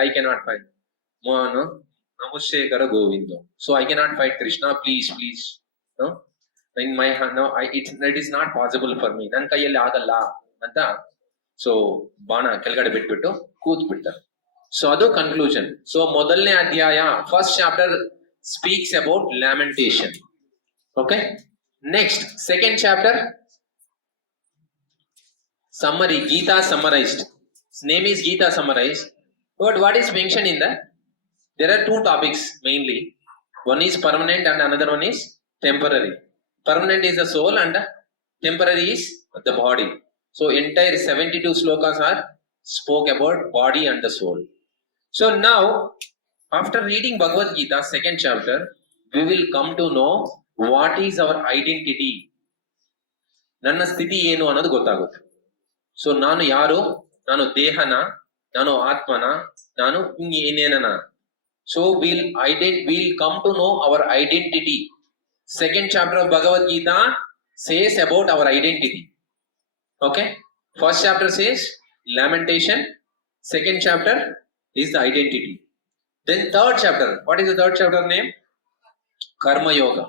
Namaskara Govindo. So I cannot fight Krishna, please. No? In my hand, no, it is not possible for me. Nan kaiyalli agalla anta. So ಬಾಣ ಕೆಳಗಡೆ ಬಿಟ್ಬಿಟ್ಟು ಕೂತ್ ಬಿಡ್ತಾರೆ. So adu conclusion. So ಮೊದಲನೇ ಅಧ್ಯಾಯ, first chapter speaks about lamentation. Okay. Next, second chapter, summary, Gita summarized. Its name is Gita summarized. But what is mentioned in that? There are two topics mainly. One is permanent and another one is temporary. Permanent is the soul and temporary is the body. So entire 72 slokas are spoke about body and the soul. So now, after reading Bhagavad Gita, second chapter, we will come to know what is our identity. ನನ್ನ ಸ್ಥಿತಿ ಏನು ಅನ್ನೋದು ಗೊತ್ತಾಗುತ್ತೆ. So ನಾನು ಯಾರು, ನಾನು ದೇಹನ, ನಾನು ಆತ್ಮನ, ನಾನು ಏನೇನನ. So we'll come to know our identity. Second chapter of Bhagavad Gita says about our identity. Okay. First chapter says lamentation. Second chapter is the identity. Then third chapter. What is the third chapter name? Karma Yoga.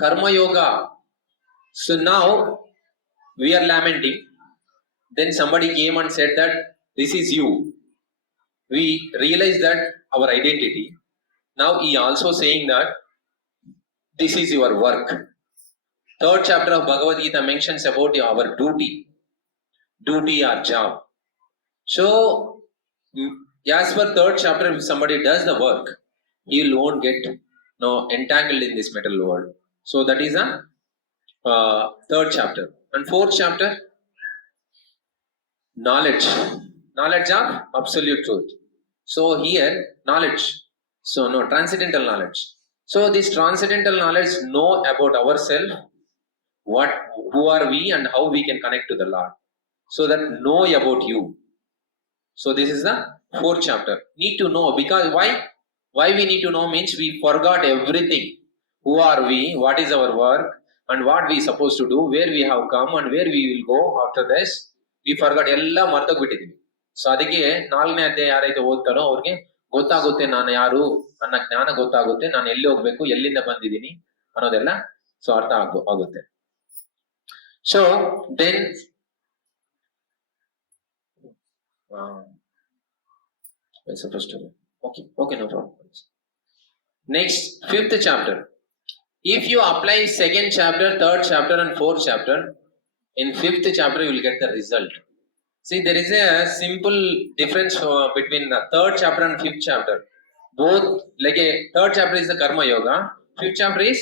Karma Yoga. So now we are lamenting. Then somebody came and said that this is you. We realize that our identity. Now he also saying that this is your work. Third chapter of Bhagavad Gita mentions about our duty or job. So as per third chapter, if somebody does the work, he won't get entangled in this material world. So that is a third chapter. And fourth chapter, knowledge of absolute truth. So here knowledge, so transcendental knowledge. So this transcendental knowledge know about ourselves, who are we and how we can connect to the Lord. So that know about you. So this is the fourth chapter. Need to know, because why we need to know means we forgot everything. Who are we? What is our work? And what we supposed to do? Where we have come and where we will go after this? We forgot. ಎಲ್ಲ ಮರ್ತೋಗ್ಬಿಟ್ಟಿದೀವಿ. So ಅದಕ್ಕೆ 4ನೇ ಅಧ್ಯಾಯ ಯಾರೈತೆ ಓದ್ತಾರೋ ಅವ್ರಿಗೆ ಗೊತ್ತಾಗುತ್ತೆ ನಾನು ಯಾರು ಅನ್ನೋ ಜ್ಞಾನ ಗೊತ್ತಾಗುತ್ತೆ, ನಾನು ಎಲ್ಲಿ ಹೋಗ್ಬೇಕು, ಎಲ್ಲಿಂದ ಬಂದಿದ್ದೀನಿ ಅನ್ನೋದೆಲ್ಲ ಸೊ ಅರ್ಥ ಆಗುತ್ತೆ. So then supposed to be okay, no problem. Next, fifth chapter. If you apply second chapter, third chapter and fourth chapter, in fifth chapter you will get the result. See, there is a simple difference between the third chapter and fifth chapter. Both, like a third chapter is the Karma Yoga, fifth chapter is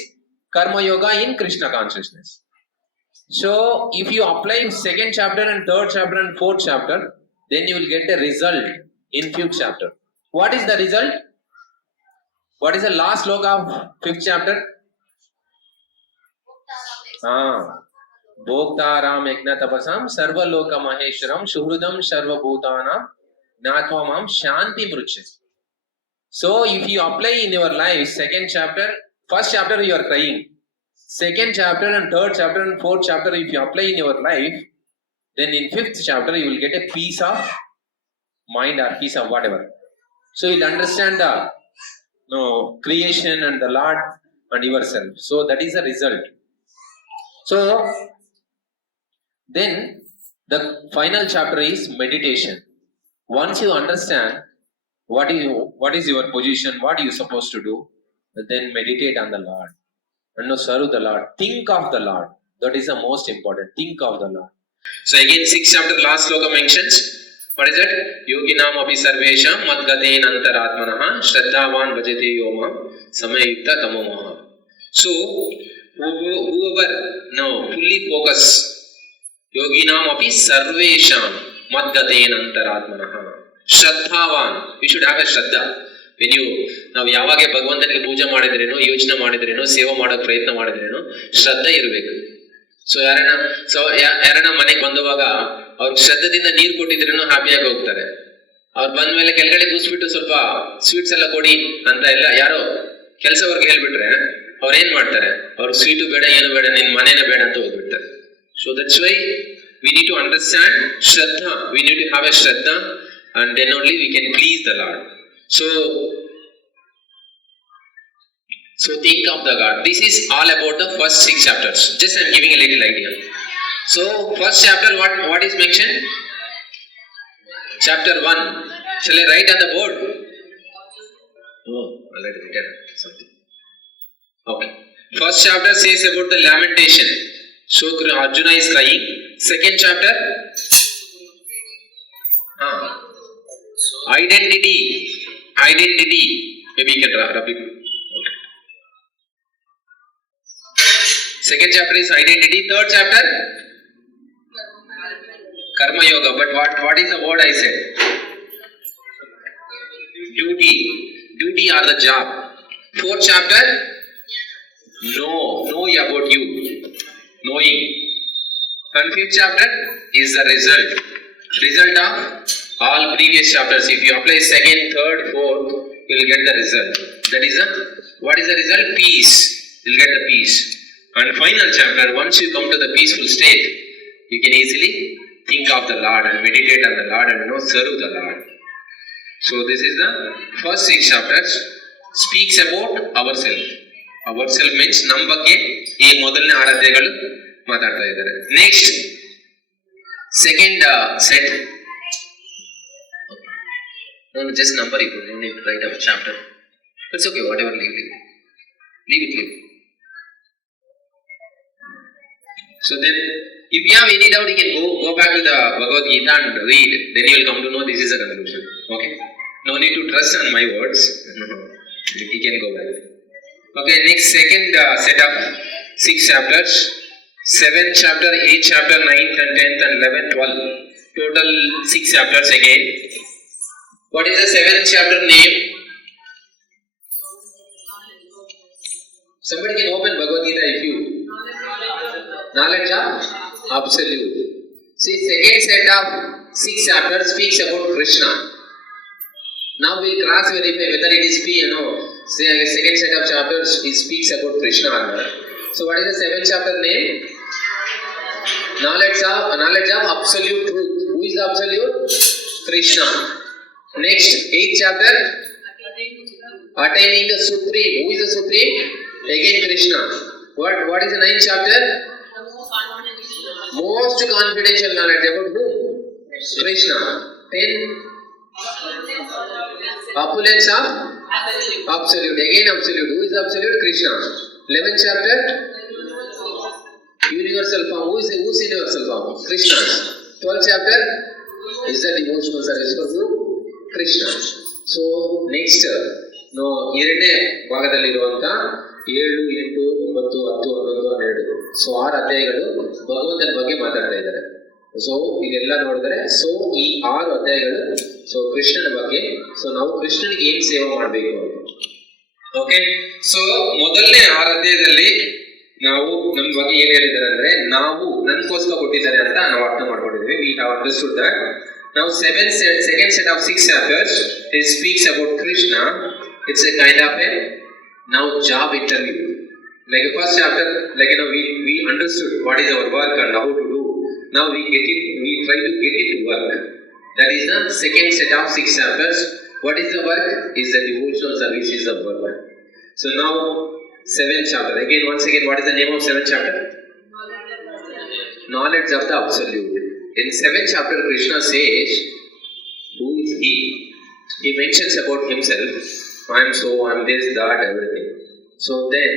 Karma Yoga in Krishna consciousness. So if you apply second chapter and third chapter and fourth chapter, then you will get a result in fifth chapter. What is the result? What is the last sloka of fifth chapter? Bhoktaram yajna tapasam sarva loka maheshwaram shuhrudam sarva bhutanam gnatva shanti mruchyate. So if you apply in your life second chapter, first chapter you are crying, second chapter and third chapter and fourth chapter if you apply in your life, then in fifth chapter you will get a peace of mind or peace of whatever. So you'll understand the creation and the Lord and yourself. So that is the result. So then the final chapter is meditation. Once you understand what is your position, what you supposed to do, then meditate on the Lord and serve the Lord. Think of the Lord. That is the most important. Think of the Lord. So again, 6th chapter last sloka mentions, what is it? Yoginam api sarvesham madgaten antaratmanah shraddhavan bhajate yoma samayukta tamomaha. So whoever fully focus, yoginam api sarvesham madgaten antaratmanah shraddhavan. You should have a shraddha. When ನಾವು ಯಾವಾಗ ಭಗವಂತನಿಗೆ ಪೂಜೆ ಮಾಡಿದ್ರೇನೋ, ಯೋಚನೆ ಮಾಡಿದ್ರೇನೋ, ಸೇವೆ ಮಾಡೋಕೆ ಪ್ರಯತ್ನ ಮಾಡಿದ್ರೇನೋ ಶ್ರದ್ಧೆ ಇರಬೇಕು. ಸೊ ಯಾರನ್ನ ಮನೆಗೆ ಬಂದವಾಗ ಅವ್ರಿಗೆ ಶ್ರದ್ಧದಿಂದ ನೀರು ಕೊಟ್ಟಿದ್ರೇನೋ ಹ್ಯಾಪಿಯಾಗಿ ಹೋಗ್ತಾರೆ. ಅವ್ರು ಬಂದ್ಮೇಲೆ ಕೆಳಗಡೆ ಕೂಸ್ಬಿಟ್ಟು ಸ್ವಲ್ಪ ಸ್ವೀಟ್ಸ್ ಎಲ್ಲ ಕೊಡಿ ಅಂತ ಎಲ್ಲ ಯಾರೋ ಕೆಲಸವರ್ಗೆ ಹೇಳ್ಬಿಟ್ರೆ ಅವ್ರು ಏನ್ ಮಾಡ್ತಾರೆ, ಅವ್ರಿಗೆ ಸ್ವೀಟು ಬೇಡ, ಏನು ಬೇಡ, ನಿನ್ ಮನೇನೆ ಬೇಡ ಅಂತ ಹೋಗ್ಬಿಡ್ತಾರೆ. So that's why we need to understand Shraddha. We need to have a Shraddha and then only we can please the Lord. So think of the God. This is all about the first 6 chapters. Just I am giving a little idea. So first chapter, what is mentioned? Chapter 1. Shall I write on the board? Oh, already written something. Okay. First chapter says about the lamentation. So Arjuna is crying. Second chapter, identity. Maybe you can wrap it. Second chapter is identity. Third chapter, karma yoga. But what is the word I said? Duty or the job. Fourth chapter, know about you, knowing. And fifth chapter is the result of all previous chapters. If you apply second, third, fourth, you will get the result. That is what is the result? Peace. You will get the peace. And final chapter, once you come to the peaceful state, you can easily think of the Lord and meditate on the Lord and serve the Lord. So this is the first 6 chapters. Speaks about ourselves. Ourself means ನಮ್ಮ ಬಗ್ಗೆ ಈ ಮೊದಲನೇ 6 ಅಧ್ಯಾಯಗಳು ಮಾತಾಡ್ತಾ ಇದ್ದಾರೆ. Next, second set. No, just number it. You need to write up chapter. It's okay, whatever, leave it. So then, if you have any doubt, you can go back to the Bhagavad Gita and read. Then you will come to know this is a conclusion. Okay? No need to trust on my words. You can go back. Okay, next second set of 6 chapters. 7th chapter, 8th chapter, 9th and 10th and 11th, 12. Total 6 chapters again. What is the 7th chapter name? Somebody can open Bhagavad Gita if you. Knowledge of absolute. See, second set of 6 chapters speaks about Krishna. Now we will cross verify whether it is say second set of chapters it speaks about Krishna or not. So what is the 7th chapter name? Knowledge of absolute truth. Who is the absolute? Krishna. Next, 8th chapter, attaining the supreme. Who is the supreme? Again Krishna. What is the 9th chapter? Most confidential knowledge about who? Krishna. 10, opulence of absolute. Again absolute. Who is the absolute? Krishna. 11th chapter, universal form. Who's universal form? Krishna. 12th chapter is the devotional service for who? Krishna. So next, ಎರಡನೇ ಭಾಗದಲ್ಲಿರುವಂತ 7, 8, 9, 10, 11, 12. So 6 ಅಧ್ಯಾಯಗಳು ಭಗವಂತನ ಬಗ್ಗೆ ಮಾತಾಡ್ತಾ ಇದ್ದಾರೆ. So ಇದೆಲ್ಲ ನೋಡಿದ್ರೆ ಈ 6 ಅಧ್ಯಾಯಗಳು ಕೃಷ್ಣನ ಬಗ್ಗೆ. ನಾವು ಕೃಷ್ಣನಿಗೆ ಏನ್ ಸೇವೆ ಮಾಡಬೇಕು. ಓಕೆ, ಸೊ ಮೊದಲನೇ 6 ಅಧ್ಯಾಯದಲ್ಲಿ ನಾವು ನಮ್ಮ ಬಗ್ಗೆ ಏನ್ ಹೇಳಿದ್ದಾರೆ ಅಂದ್ರೆ ನಾವು ನನ್ಗೋಸ್ಕರ ಕೊಟ್ಟಿದ್ದಾರೆ ಅಂತ ನಾವು ಅರ್ಥ ಮಾಡ್ಕೊಂಡಿದ್ದೀವಿ. We have understood that. Now second set of 6 chapters, it speaks about Krishna. It's a kind of a job interview. Like the first chapter, we understood what is our work and how to do. Now we try to get it to work. That is the second set of 6 chapters. What is the work? Is the devotional service is the work. So now 7th chapter. Once again, what is the name of 7th chapter? Knowledge of the absolute. In 7th chapter, Krishna says, who is he? He mentions about himself. I am so, I am this, that, everything. So then,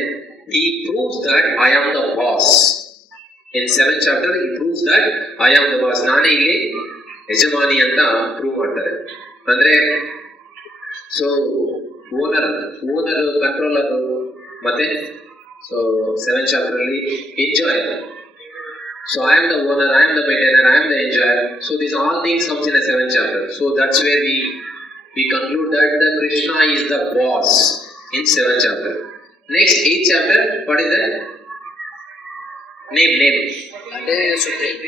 he proves that I am the boss. In 7th chapter, he proves that I am the boss. Nane illi yajamani anta prove ಮಾಡ್ತಾರೆ. ಅಂದ್ರೆ owner controller ಮತ್ತೆ 7th chapter ಅಲ್ಲಿ enjoyer. So I am the owner, I am the maintainer, I am the enjoyer. So these all things comes in the 7th chapter. So that's where we conclude that the Krishna is the boss in 7th chapter. Next 8th chapter, what is that? Name.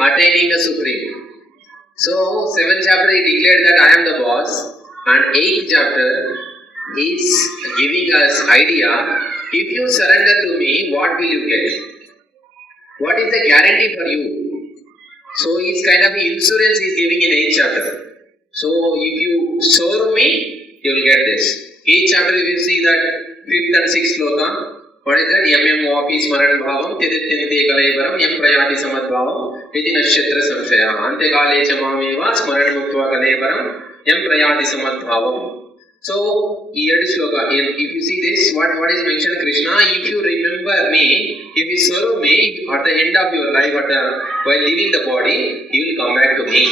Attaining the supreme. So 7th chapter he declared that I am the boss, and 8th chapter is giving us idea. If you surrender to me, what will you get? What is the guarantee for you? So it's kind of insurance he is giving in 8th chapter. So if you serve me, you will get this. Each chapter if you see that 5th and 6th sloka, what is that? Yam vapi smaran bhavam tedityanite kalaivaram yam prayati samadbhavam iti nashyatra samshaya ante kale cha mameva smaran muktva kalaivaram yam prayati samadbhavam. So here sloka, if you see this, what is mentioned, Krishna, if you remember me, if you serve me at the end of your life, while leaving the body, you will come back to me.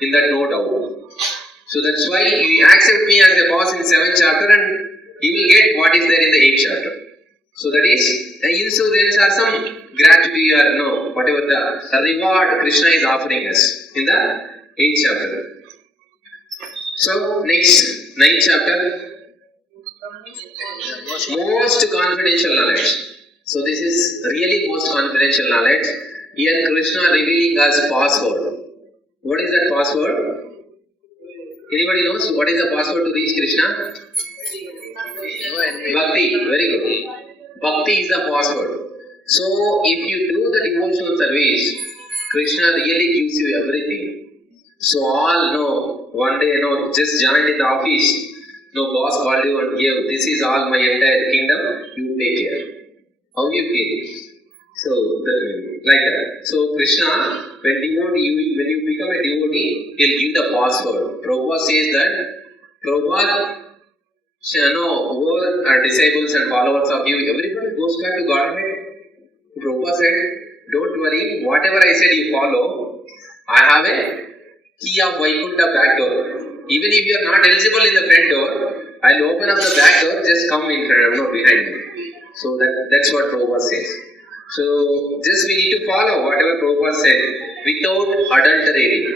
In that no doubt. So that's why you accept me as a boss in 7th chapter and you will get what is there in the 8th chapter. So that is, insurance or some gratuity or no, whatever the reward Krishna is offering us in the 8th chapter. So next, 9th chapter, most confidential knowledge. So this is really most confidential knowledge. Here Krishna revealing us password. What is that password? Anybody knows what is the password to reach Krishna? Bhakti. Very good. Bhakti is the password. So if you do the devotional service, Krishna really gives you everything. So all know, one day just joined in the office, boss called you and gave, this is all my entire kingdom, you take care. How you feel? So like that. So Krishna, when you become a devotee, he'll give the password. Prabhupada says that whoever are disciples and followers of you, everybody goes back to Godhead. Prabhupada said, don't worry, whatever I said you follow. I have a key of Vaikuntha back door. Even if you are not eligible in the front door, I'll open up the back door, just come in front of behind me. So that's what Prabhupada says. So just we need to follow whatever Prabhupada said without adulterating.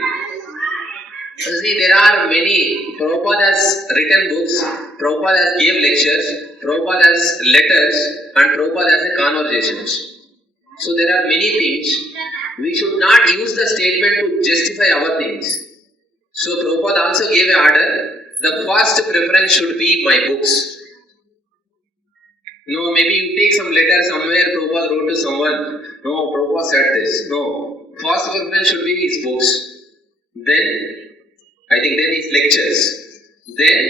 So see, there are many, Prabhupada has written books, Prabhupada has gave lectures, Prabhupada has letters, and Prabhupada has conversations. So there are many things. We should not use the statement to justify our things. So Prabhupada also gave an order, the first preference should be my books. No, maybe you take some letter somewhere, Prabhupada wrote to someone. No, Prabhupada said this. No, first preference should be his books. Then, I think then his lectures. Then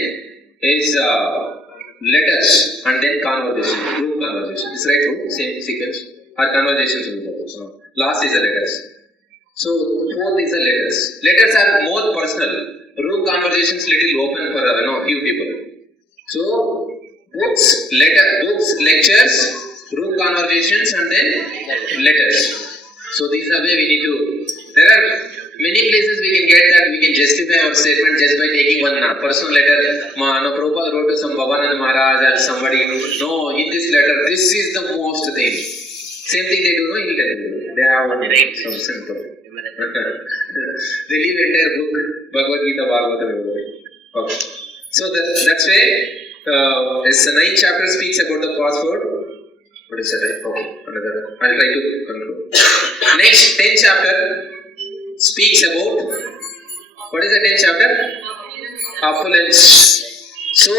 his letters. And then conversation, group conversation. Is right, true? Same sequence. Or conversations with others. No. Last is the letters. So, fourth is the letters. Letters are more personal. Group conversations little open for few people. So, books, lectures, group conversations, and then letters. So this is the way we need to. There are many places we can get that we can justify our statement just by taking one personal letter. Prabhupada wrote to some Bhavananda Maharaj or somebody. No, in this letter, this is the most thing. Same thing they do, no? They have one right from simple. They leave entire book, Bhagavad Gita, okay. So that's why. This 9th chapter speaks about the password. What is that? Okay, another. I'll try to conclude. Next, 10th chapter speaks about, what is the 10th chapter? Opulence. So,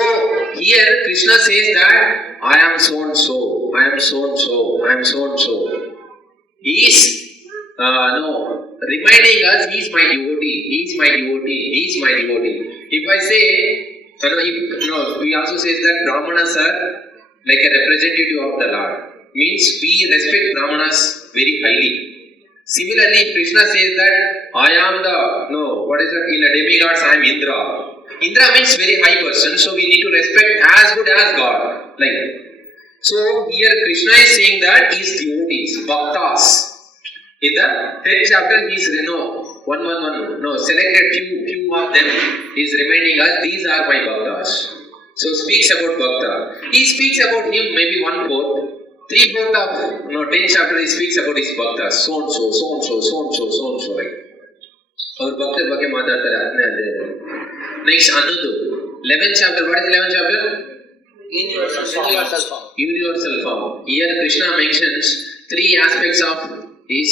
here Krishna says that I am so and so, I am so and so, I am so and so. He is, reminding us, he is my devotee, he is my devotee, he is my devotee. If I say, we also says that Brahmanas are like a representative of the Lord. Means we respect Brahmanas very highly. Similarly, Krishna says that I am in a demigods I am Indra. Indra means very high person, so we need to respect as good as God. Like that. So here Krishna is saying that his devotees, bhaktas. In the 10th chapter, he is selected few of them. He is reminding us, these are my bhaktas. So speaks about bhakta. He speaks about him maybe 1/4. 3/4 of 10th chapter he speaks about his bhaktas. So and so, so and so, so and so, so and so. Like. Our bhakta bhakya madhya. Next, Anudu. 11th chapter. What is 11th chapter? Universal form. Universal form. Here Krishna mentions 3 aspects of his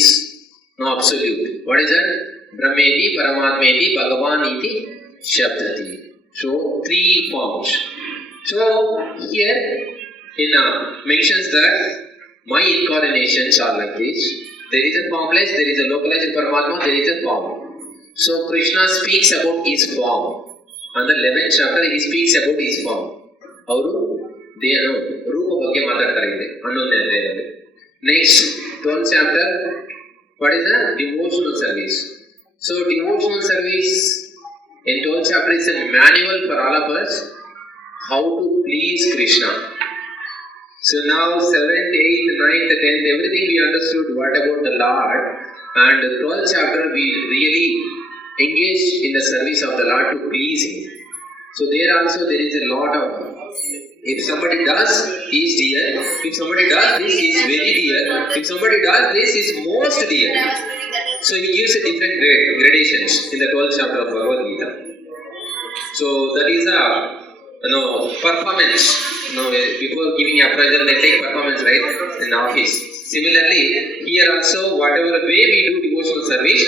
absolute. What is that? Brahmeti, Paramatmeti, Bhagavan iti, Shabdati. So 3 forms. So here mentions that my incarnations are like this. There is a formless, there is a localized Paramatma, there is a form. So Krishna speaks about his form. On the 11th chapter, he speaks about his form. ಅವರು ದೇನು ರೂಪ ಬಗ್ಗೆ ಮಾತಾಡ್ತಾರೆ ಇದೆ 11ನೇ ಅಧ್ಯಾಯದಲ್ಲಿ. Next 12th chapter, what is the devotional service? So devotional service in 12th chapter is a manual for all of us how to please Krishna. So now 7th, 8th, 9th, 10th, everything we understood what about the Lord, and the 12th chapter we really engaged in the service of the Lord to please Him. So there also there is a lot of, if somebody does, he is dear. If somebody does this, he is very dear. If somebody does this, he is most dear. So he gives a different gradations in the 12th chapter of Bhagavad Gita. So that is a performance. Before giving appraisal, they take performance, right, in the office. Similarly, here also, whatever way we do devotional service,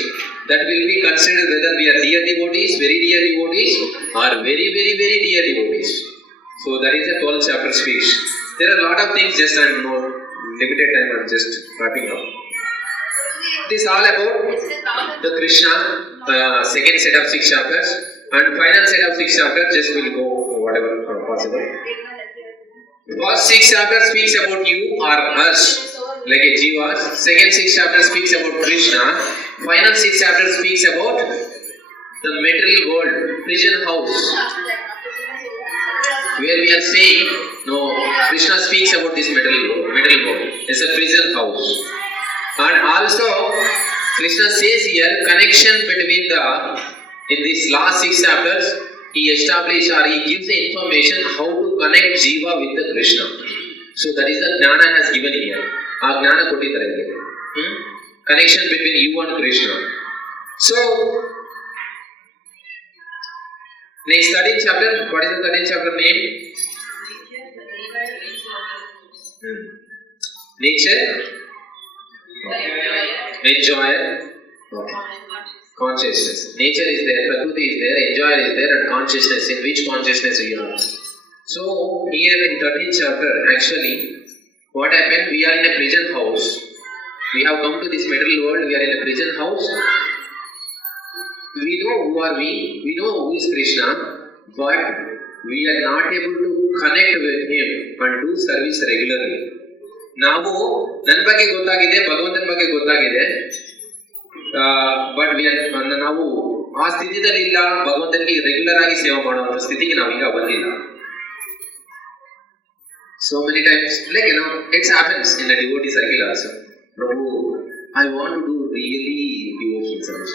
that will be considered whether we are dear devotees, very dear devotees, or very, very, very dear devotees. So that is a 12th chapter speech. There are a lot of things, just I'm more limited time, I'm just wrapping up. This is all about the Krishna, second set of 6 chapters, and final set of 6 chapters, just will go whatever possible. First 6 chapters speaks about you or us, like a jivas. Second 6 chapters speaks about Krishna. Final 6 chapters speaks about the material world, prison house, where we are saying, Krishna speaks about this material world. It's a prison house. And also, Krishna says here, connection between in these last 6 chapters, he establishes or he gives the information how to connect Jiva with the Krishna. So that is the Jnana has given here. Our Jnana kottidare here. Connection between you and Krishna. So, next 13th chapter, what is the 13th chapter name? Nature? Enjoyer? Okay. Consciousness. Nature is there, Prakriti is there, enjoyer is there, and consciousness. In which consciousness we are? So, here in 13th chapter, actually, what happened? We are in a prison house. We have come to this material world, we are in a prison house. We know who are we know who is Krishna, but we are not able to connect with him and do service regularly. ನಾವು ನನ್ನ ಬಗ್ಗೆ ಗೊತ್ತಾಗಿದೆ, ಭಗವಂತನ ಬಗ್ಗೆ ಗೊತ್ತಾಗಿದೆ, but ನಾವು ಆ ಸ್ಥಿತಿದಲ್ಲಿ ಇಲ್ಲ, ಭಗವಂತನಿಗೆ ರೆಗ್ಯುಲರ್ ಆಗಿ ಸೇವೆ ಮಾಡುವಂತ ಸ್ಥಿತಿಗೆ ನಾವೀಗ ಬಂದಿಲ್ಲ. So many times, like it happens in a devotee circle also. Prabhu, I want to do really devotional service,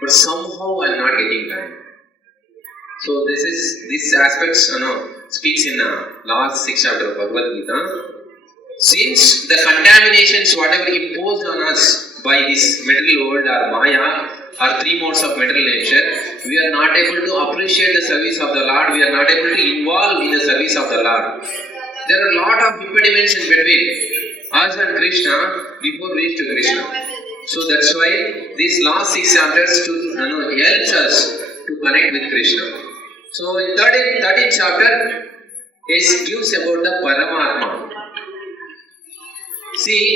but somehow I am not getting time. So this aspects speaks in last 6 chapter of Bhagavad Gita. Since the contaminations whatever imposed on us by this material world or Maya or 3 modes of material nature, we are not able to appreciate the service of the Lord, we are not able to involve in the service of the Lord. There are a lot of impediments in between us and Krishna before we reach to Krishna. So that's why these last 6 chapters helps us to connect with Krishna. So in 13th chapter gives about the Paramatma. See,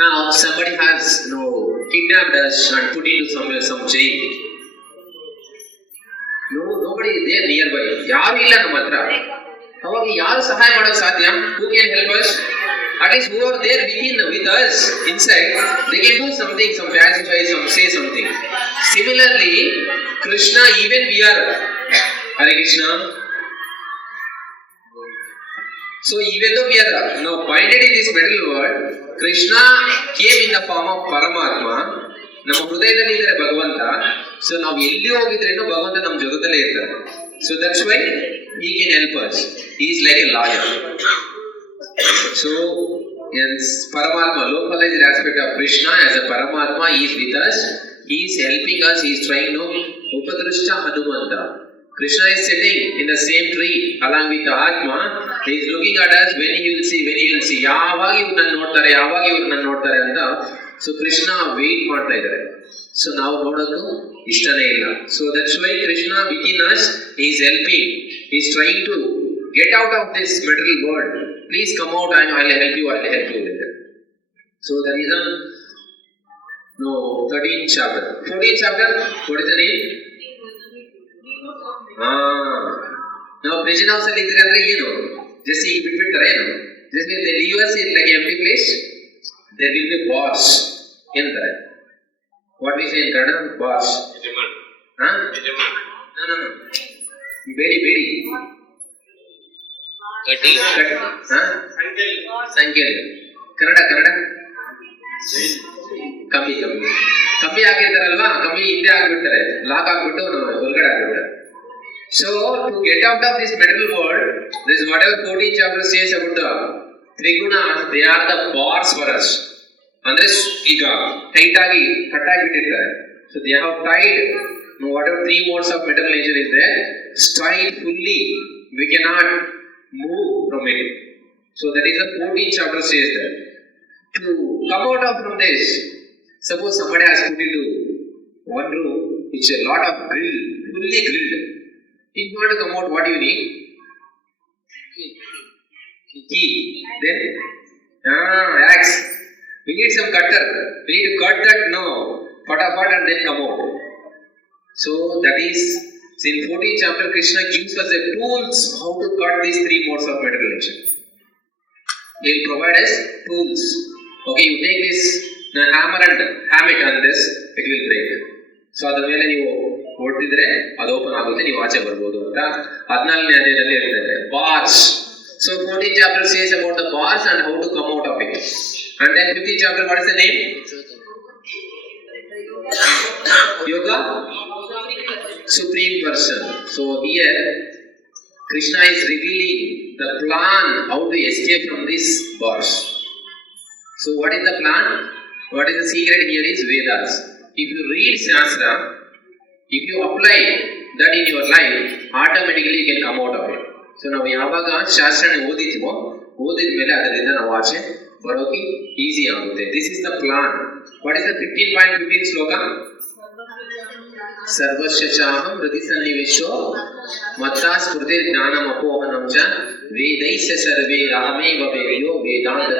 now somebody has kidnapped us and put into some jail. Nobody is there nearby. Yaru illa namma hatra. Avag yaru sahaya madake sadhya? Who can help us? At least who are there with us inside, they can do something, some pacify, say something. Similarly, Krishna, even we are Hare Krishna. So even though we are binded in this material world, Krishna came in the form of Paramatma. ನಮ್ಮ ಹೃದಯದಲ್ಲಿ ಇದ್ದಾರೆ ಭಗವಂತ. So ನಾವು ಎಲ್ಲಿ ಹೋಗಿದ್ರೇನು ಭಗವಂತ ನಮ್ಮ ಜೊತೆದಲ್ಲೇ ಇರ್ತಾರೆ. So that's why he can help us. He is like a lawyer. So yes, Paramatma, localized aspect of Krishna as a Paramatma, he is with us. He is helping us. He is trying to Upadrishta Hanumanta. Krishna is sitting in the same tree along with the Atma. He is looking at us when he will see. ಯಾವಾಗ ಇವ್ರು ನನ್ನ ನೋಡ್ತಾರೆ, ಯಾವಾಗ ಇವ್ರು ನನ್ನ ನೋಡ್ತಾರೆ ಅಂತ. So Krishna wait ಮಾಡ್ತಾ ಇದ್ದಾರೆ. So ನಾವು ನೋಡೋದು ಇಷ್ಟನೇ ಇಲ್ಲ. So that's why Krishna within us, he is helping. He is trying to get out of this material world. Please come out, I'll help you with it. So the reason No, 13th chapter. 14th chapter, what is the name? Now prison house ಅಲ್ಲಿ ಇದ್ರೆ ಅಂದ್ರೆ ಏನು? Just ಈಗ ಬಿಟ್ಬಿಡ್ತಾರೆ ಏನು? Just when they leave us in like empty place, there will be boss. ಏನಂತಾರೆ? What we say in Kannada? Boss. Huh? No. Bedi. Gatti. Huh? ಸಂಖ್ಯೆ. ಕನ್ನಡ. ಕಮ್ಮಿ ಆಗಿರ್ತಾರಲ್ವಾ, ಕಮ್ಮಿ ಹಿಂದೆ ಆಗ್ಬಿಡ್ತಾರೆ, ಲಾಕ್ ಆಗ್ಬಿಟ್ಟು ಹೊರಗಡೆ ಆಗ್ಬಿಡ್ತಾರೆ. So to get out of this material world, this whatever 14th chapter says about the trigunas, they are the bars for us. ಅಂದ್ರೆ ಈಗ ಟೈಟ್ ಆಗಿ ಕಟ್ಟಾಗ್ಬಿಟ್ಟಿರ್ತಾರೆ. So they have tied whatever 3 modes of material nature is there, tied fully. We cannot move from it. So that is the 14th chapter says that. To come out of from this, suppose somebody has put into one room which a lot of grill, fully grilled. If you want to come out, what do you need? Key. Then axe. We need some cutter. We need to cut that fatapat and then come out. So that is, in 14th chapter, Krishna gives us the tools how to cut these 3 modes of material nature. He will provide us tools. Okay, you take this hammer and ham it on this, it will break. So ಅದರ ಮೇಲೆ ನೀವು ಹೊಡೆದಿದ್ರೆ ಅದು open ಆಗುತ್ತೆ, ನೀವು ಆಚೆ ಬರ್ಬೋದು ಅಂತ 14ನೇ ಅಧ್ಯಾಯದಲ್ಲಿ ಹೇಳ್ತಾರೆ. Bars. So 14th chapter says about the bars and how to come out of it. And then 15th chapter, what is the name? Yoga? Supreme Person. So here Krishna is revealing the plan how to escape from these bars. So what is the plan? What is the secret here is Vedas. If you read Shastra, if you apply that in your life, automatically you can come out of it. So ನಾವು ಯಾವಾಗ ಶಾಸ್ತ್ರನ ಓದಿತೀವೋ, ಓದಿದ ಮೇಲೆ ಅದರಿಂದ ನಾವು ಆಚೆ ಬರೋಕೆ easy ಆಗುತ್ತೆ. This is the plan. What is the 15.15 ಶ್ಲೋಕ? ಸರ್ವಸ್ಯ ಚಾಹಂ ಹೃದಯ ಸನ್ನಿವೇಶೋ ಮತ್ತಾ ಸ್ಮೃತಿ ಜ್ಞಾನಮಪೋಹನಂ ಚ ವೇದೈಸ್ಯ ಸರ್ವೇ ರಾಮೇವ ವೇದ್ಯೋ ವೇದಾಂತ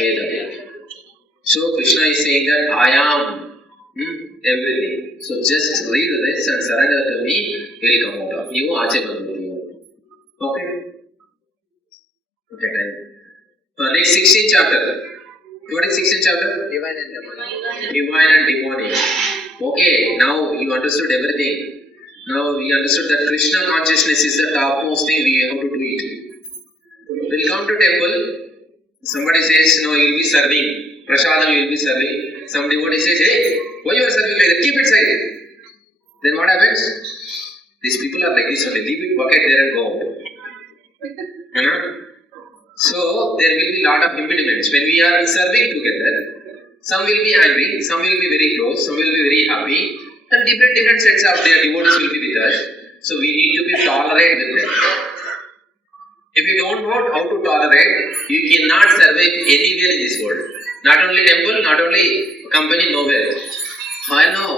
ವೇದವೇ. So Krishna is saying that I am everything. So just read this and surrender to me, you will come out of. ನೀವು ಆಚೆ ಬಂದ್ಬಿಡಿ. Okay. Next 16th chapter. What is 16th chapter? Divine and demonic. Divine and demonic. Okay, now you understood everything. Now we understood that Krishna consciousness is the topmost thing we have to do it. We'll come to temple. Somebody says, no, you will be serving. Prasadam you will be serving. Some devotee says, hey, why you are serving like that? Keep it silent. Then what happens? These people are like this only. Leave it, bucket there and go out. So there will be lot of impediments. When we are serving together, some will be angry, some will be very close, some will be very happy, and different sets of their devotees will be with us. So we need to be tolerant with them. If you don't know how to tolerate, you cannot survive anywhere in this world. Not only temple, not only company, nowhere. I know.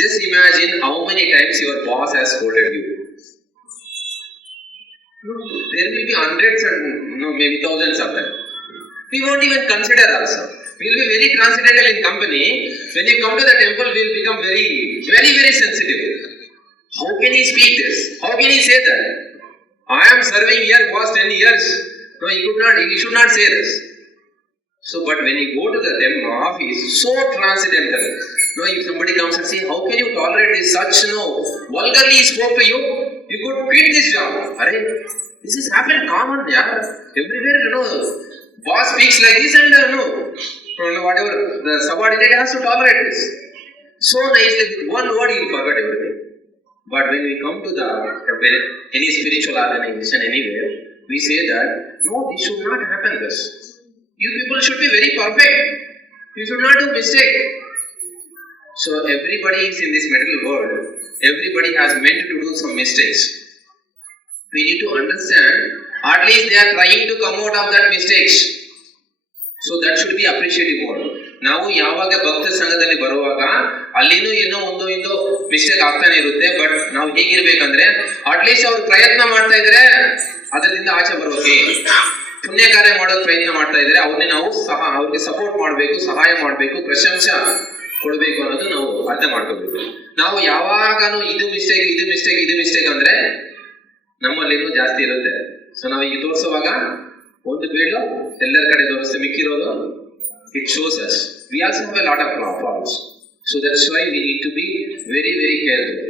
Just imagine how many times your boss has scolded you. There will be hundreds and maybe thousands of them. We won't even consider also. We will be very transcendental in company. When you come to the temple, we will become very sensitive. How can he speak this? How can he say that? I am serving here past 10 years. No, he should not say this. So, but when you go to the office, so transcendental. No, if somebody comes and says, how can you tolerate this such vulgarly he spoke to you? You could quit this job. Arey, this has happened common, yeah. Everywhere, boss speaks like this and whatever, the subordinate has to tolerate this. So nicely, one word you forget everything. But when we come to any spiritual organization anywhere, we say that, no, this should not happen this. You people should be very perfect. You should not do mistake. So everybody is in this material world. Everybody has meant to do some mistakes. We need to understand, at least they are trying to come out of that mistakes. So that should be appreciated more. ನಾವು ಯಾವಾಗ ಭಕ್ತ ಸಂಘದಲ್ಲಿ ಬರುವಾಗ ಅಲ್ಲಿನೂ ಏನೋ ಒಂದು mistake ಆಗ್ತಾನೆ ಇರುತ್ತೆ. ಬಟ್ ನಾವು ಹೇಗಿರ್ಬೇಕಂದ್ರೆ, ಅಟ್ಲೀಸ್ಟ್ ಅವ್ರು ಪ್ರಯತ್ನ ಮಾಡ್ತಾ ಇದ್ರೆ ಅದರಿಂದ ಆಚೆ ಬರೋಕೆ. ಪುಣ್ಯ ಕಾರ್ಯ ಮಾಡೋದು ಪ್ರಯತ್ನ ಮಾಡ್ತಾ ಇದ್ದಾರೆ, ಅವ್ರಿಗೆ ಸಪೋರ್ಟ್ ಮಾಡಬೇಕು, ಸಹಾಯ ಮಾಡಬೇಕು, ಪ್ರಶಂಸೆ ಕೊಡಬೇಕು ಅನ್ನೋದು ನಾವು ಅರ್ಥ ಮಾಡ್ಕೋಬೇಕು. ನಾವು ಯಾವಾಗನೂ ಇದು ಮಿಸ್ಟೇಕ್ ಅಂದ್ರೆ ನಮ್ಮಲ್ಲಿನೂ ಜಾಸ್ತಿ ಇರುತ್ತೆ. ಸೊ ನಾವು ಈಗ ತೋರಿಸುವಾಗ ಒಂದು ಬೀಳು ಎಲ್ಲರ ಕಡೆ ತೋರಿಸ್ತೇವೆ, ಮಿಕ್ಕಿರೋದು it shows us we also have a lot of faults. So that's why we need to be very, very careful.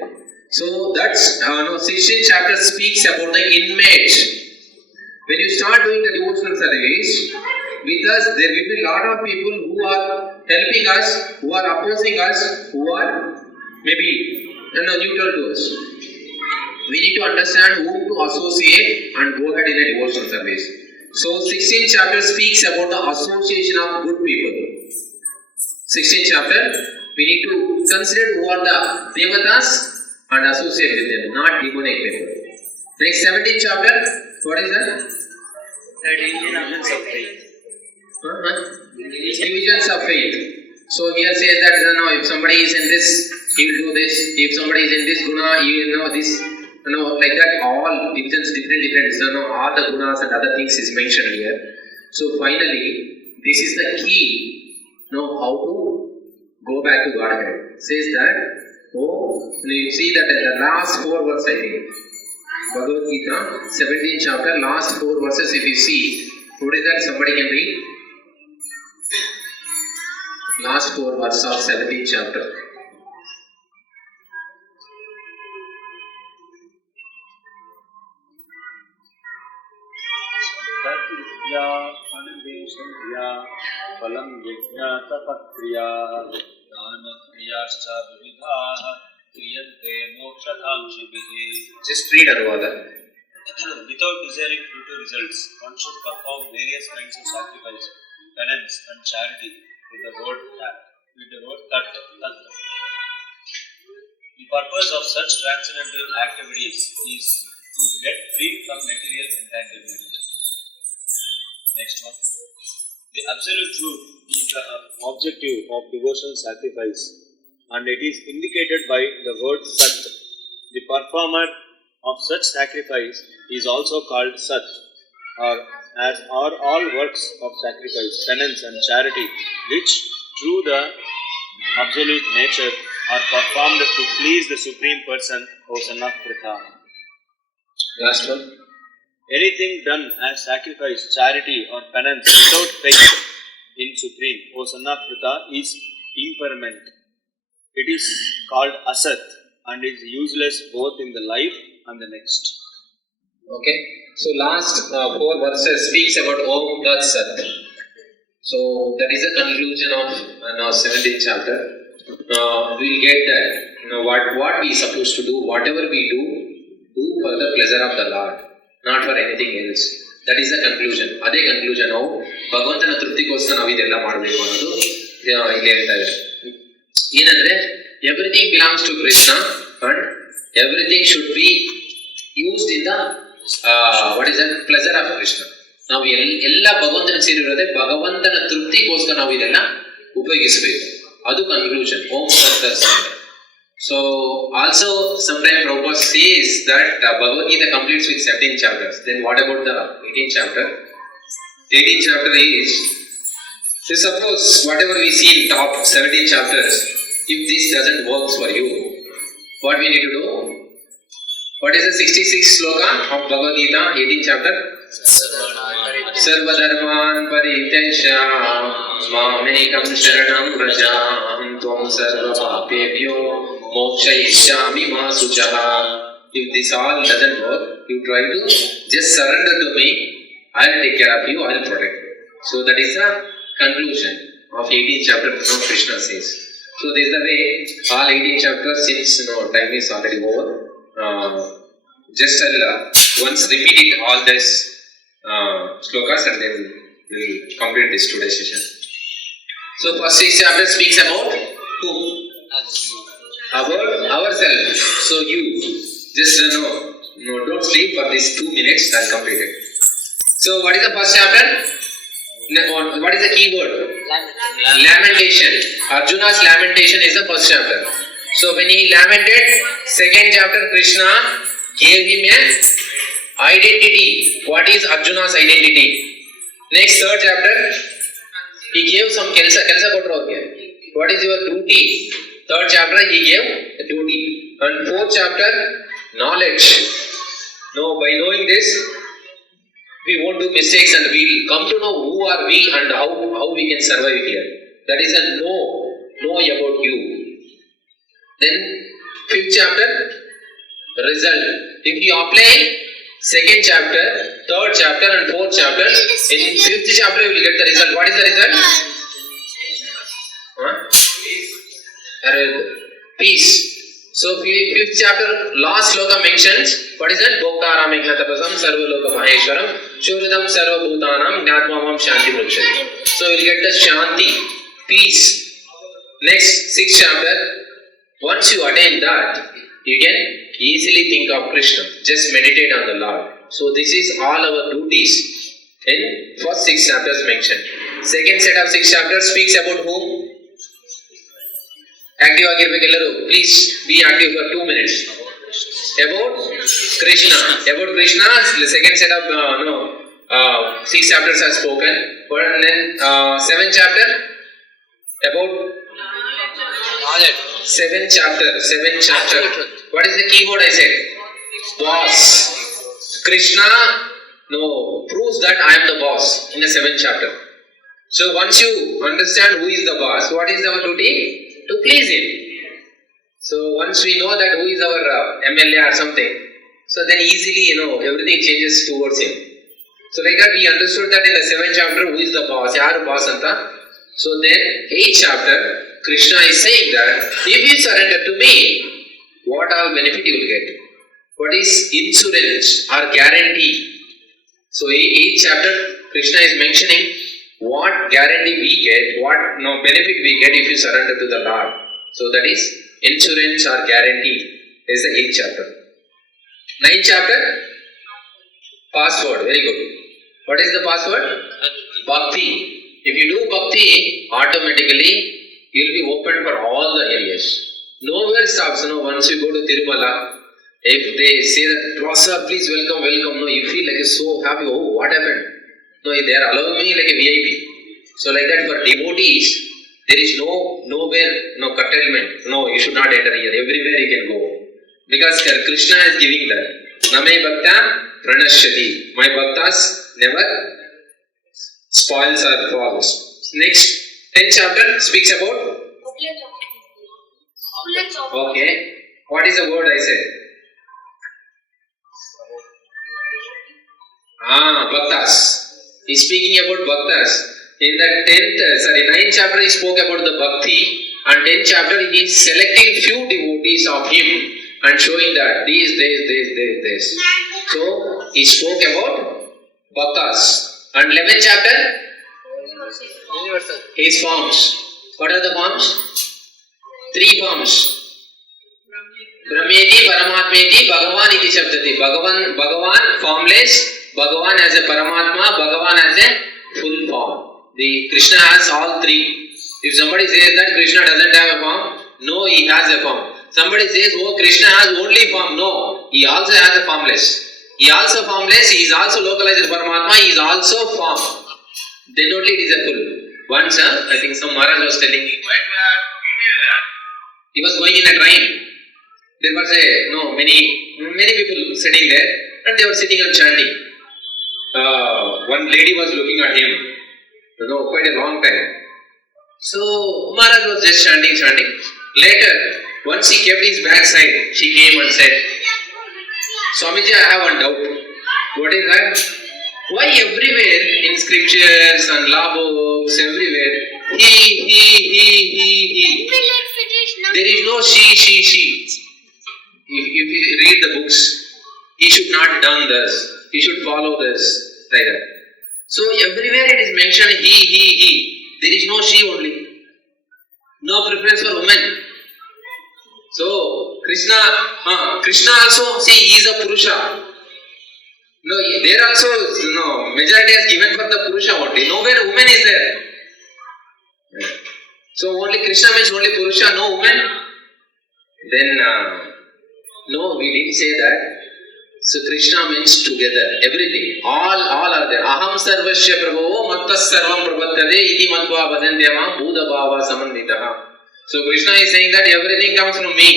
So that's 16th chapter speaks about the inmate. When you start doing the devotional service with us, there will be a lot of people who are helping us, who are opposing us, who are maybe neutral to us. We need to understand whom to associate and go ahead in a devotional service. So 16th chapter speaks about the association of good people. 16th chapter, we need to consider who are the devatas and associate with them, not demonic people. Next 17th chapter, what is that? Divisions of faith. Divisions of faith. So here says that if somebody is in this, he will do this. If somebody is in this guna, he will know this. Like that, all divisions, different. All the gunas and other things is mentioned here. So finally, this is the key. How to go back to Godhead. Says that, you see that in the last 4 verses, I think, Bhagavad Gita, 17th chapter, last 4 verses, if you see, what is that? Somebody can read? Last 4 verses of 17th chapter. फलं यज्ञातपक्रिया दानक्रियाश्च विविधाः क्रियन्ते मोक्षकाङ्क्षिभिः. Just read Arvada. Without desiring future results, one should perform various kinds of sacrifice, penance, and charity with the word tat. The purpose of such transcendental activities is to get free from material entanglement. Next one. The absolute truth is the objective of devotional sacrifice, and it is indicated by the word Sat. The performer of such sacrifice is also called Sat, as are all works of sacrifice, penance, and charity, which through the absolute nature are performed to please the Supreme Person, O Son of Pritha. Last one. Anything done as sacrifice, charity, or penance without faith in Supreme, O Son of Pritha, is impermanent. It is called Asat and is useless both in the life and the next. Okay. So last 4 verses speaks about Om Tat Sat. So that is the conclusion of 17th chapter. We'll get that. What we are supposed to do, whatever we do for the pleasure of the Lord, not for anything else. That is the conclusion. ಅದೇ conclusion. ನಾವು ಭಗವಂತನ ತೃಪ್ತಿಗೋಸ್ಕರ ನಾವು ಇದೆಲ್ಲ ಮಾಡಬೇಕು ಅನ್ನೋದು ಇಲ್ಲಿ ಹೇಳ್ತಾ ಇದೆ. ಏನಂದ್ರೆ everything belongs to Krishna and everything should be used in the what is that pleasure of Krishna. ನಾವು ಎಲ್ಲ ಭಗವಂತನ ಸೇರಿರೋದೇ ಭಗವಂತನ ತೃಪ್ತಿಗೋಸ್ಕರ ನಾವು ಇದೆಲ್ಲ ಉಪಯೋಗಿಸಬೇಕು. ಅದು ಕನ್ಕ್ಲೂಷನ್. ಓಂ ಸತ್. So also sometimes Prabhupada says that Bhagavad Gita completes with 17 chapters. Then what about the 18th chapter? 18th chapter is, so suppose whatever we see in top 17 chapters, if this doesn't work for you, what we need to do? What is the 66th sloka of Bhagavad Gita, 18th chapter? Sarvadharman parityajya mamekam sharanam vraja aham tvam sarva papebhyo mokshayishyami ma sujaha. If this all doesn't work, you try to just surrender to me. I'll take care of you, I'll protect you. So that is the conclusion of 18th chapter. Krishna says. So this is the way all 18 chapters, since time is already over. Just I'll once repeat it all this slokas and then we'll complete this today's session. So first 6 chapters speaks about who? About ourselves. So you just don't sleep for these 2 minutes. I'll complete it. So what is the first chapter? What is the key word? Lamentation. Arjuna's lamentation is the first chapter. So when he lamented, second chapter Krishna gave him a identity. What is Arjuna's identity? Next, third chapter, he gave some kelsa kotra hoge. What is your duty? Third chapter, he gave a duty. And fourth chapter, knowledge. No, by knowing this, we won't do mistakes and we will come to know who are we and how we can survive here. That is a know about you. Then, fifth chapter, result. If you apply second chapter, third chapter and fourth chapter, in fifth chapter you will get the result. What is the result? Peace. So fifth chapter, last sloka mentions, what is that? Bhoktaram eknatapasam sarva loka maheshwaram shuridam sarva bhutanam gnatmamam shanti mukshati. So you will get the shanti, peace. Next, sixth chapter, once you attain that, you can easily think of Krishna. Just meditate on the Lord. So this is all our duties in first 6 chapters mentioned. Second set of 6 chapters speaks about whom? Active agirbekellaru. Please be active for 2 minutes. About Krishna. About Krishna, the second set of 6 chapters are spoken. And then 7th chapter about knowledge. 7th chapter. What is the keyword I said? Boss. Krishna proves that I am the boss in the 7th chapter. So once you understand who is the boss, what is our duty? To please him. So once we know that who is our MLA or something, so then easily everything changes towards him. So like that we understood that in the 7th chapter who is the boss, yaru boss anta. So then 8th chapter, Krishna is saying that if you surrender to me, what all benefit you will get? What is insurance or guarantee? So 8th chapter, Krishna is mentioning what guarantee we get, what benefit we get if you surrender to the Lord. So that is insurance or guarantee is the 8th chapter. 9th chapter, password, very good. What is the password? Bhakti. If you do bhakti, automatically you will be open for all the areas. Nowhere stops. Once you go to Tirumala, if they say that, Rasa, please welcome, you feel like you're so happy. Oh, what happened? They are allowing me like a VIP. So like that for devotees, there is nowhere, no curtailment. No, you should not enter here. Everywhere you can go. Because Krishna is giving that. Name bhakta pranashyati. My bhaktas never spoils or falls. Next, 10th chapter speaks about? Okay. What is the word I said? Bhaktas. He is speaking about bhaktas. In the 9th chapter he spoke about the bhakti, and 10th chapter he is selecting few devotees of him and showing that this. So he spoke about bhaktas. And 11th chapter? Universal. His forms. What are the forms? 3 forms. Brahmeti, Paramatmeti, Bhagavan iti shabdati. Bhagavan formless, Bhagavan as a Paramatma, Bhagavan as a full form. The Krishna has all 3. If somebody says that Krishna doesn't have a form, no, he has a form. Somebody says, oh, Krishna has only form. No, he also has a formless. He also formless, he is also localized Paramatma, he is also form. Then only it is a full. Once, I think some Maharaj was telling me, he was going in a train. There was many people sitting there, and they were sitting and chanting. One lady was looking at him, quite a long time. So Maharaj was just chanting. Later, once he kept his backside, she came and said, Swamiji, I have one doubt. What is that? Why everywhere in scriptures and law books, everywhere, he. There is no she. If you read the books, he should not done this. He should follow this. Like that. So everywhere it is mentioned he. There is no she only. No preference for women. So Krishna also, see, he is a Purusha. No, there also, majority is given for the Purusha only. Nowhere woman is there. So only Krishna means only Purusha, no woman. Then, no, we didn't say that. So Krishna means together, everything, all are there. Aham sarvasya prabho mattas sarvam prapadyate iti matva vadantyama bhuda bhava samannitaha. So Krishna is saying that everything comes from me.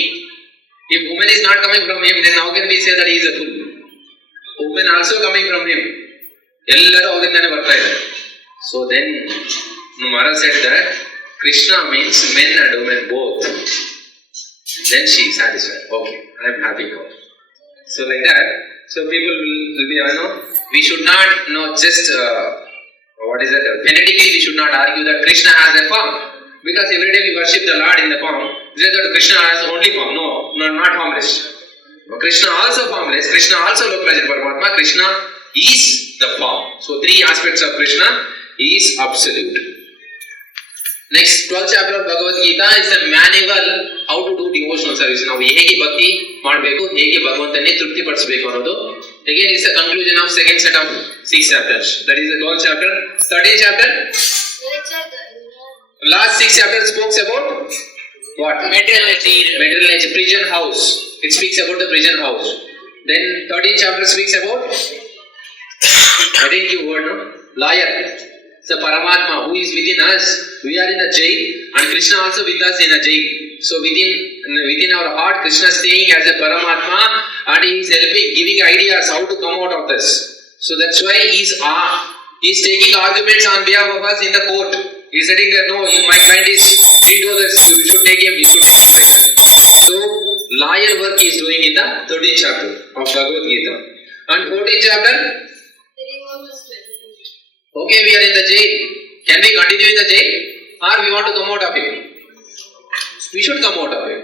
If woman is not coming from him, then how can we say that he is a fool? Woman also coming from him. Ellaru avindane barta idare. So then Mara said that Krishna means men and women both. Then she is satisfied. Okay, I am happy now. So like that, so people will be, we should not just, phonetically we should not argue that Krishna has a form. Because every day we worship the Lord in the form. We say that Krishna has only form. No, not formless. Krishna also formless. Krishna also localized Paramatma. Krishna is the form. So three aspects of Krishna is absolute. Next, 12th chapter of Bhagavad Gita is a manual how to do devotional service. Now, hege bhakti ಮಾಡಬೇಕು, ಹೇಗೆ ಭಗವಂತನೇ ತೃಪ್ತಿ ಪಡಿಸಬೇಕು ಅನ್ನೋದು. Again, it's a conclusion of second set of 6 chapters. That is the 12th chapter. 13th chapter. Last 6 chapters spoke about what? Material nature. Prison house. It speaks about the prison house. Then 13th chapter speaks about, I think you heard, no? Liar. So Paramatma who is within us, we are in a jail and Krishna also with us in a jail. So within our heart, Krishna is staying as a Paramatma and he is helping, giving ideas how to come out of this. So that's why he is taking arguments on behalf of us in the court. He is saying that no, my client is into this, you should take him, you should take him like that. So liar work he is doing in the 13th chapter of Bhagavad Gita. And 14th chapter. Okay, we are in the jail. Can we continue in the jail? Or we want to come out of it? We should come out of it.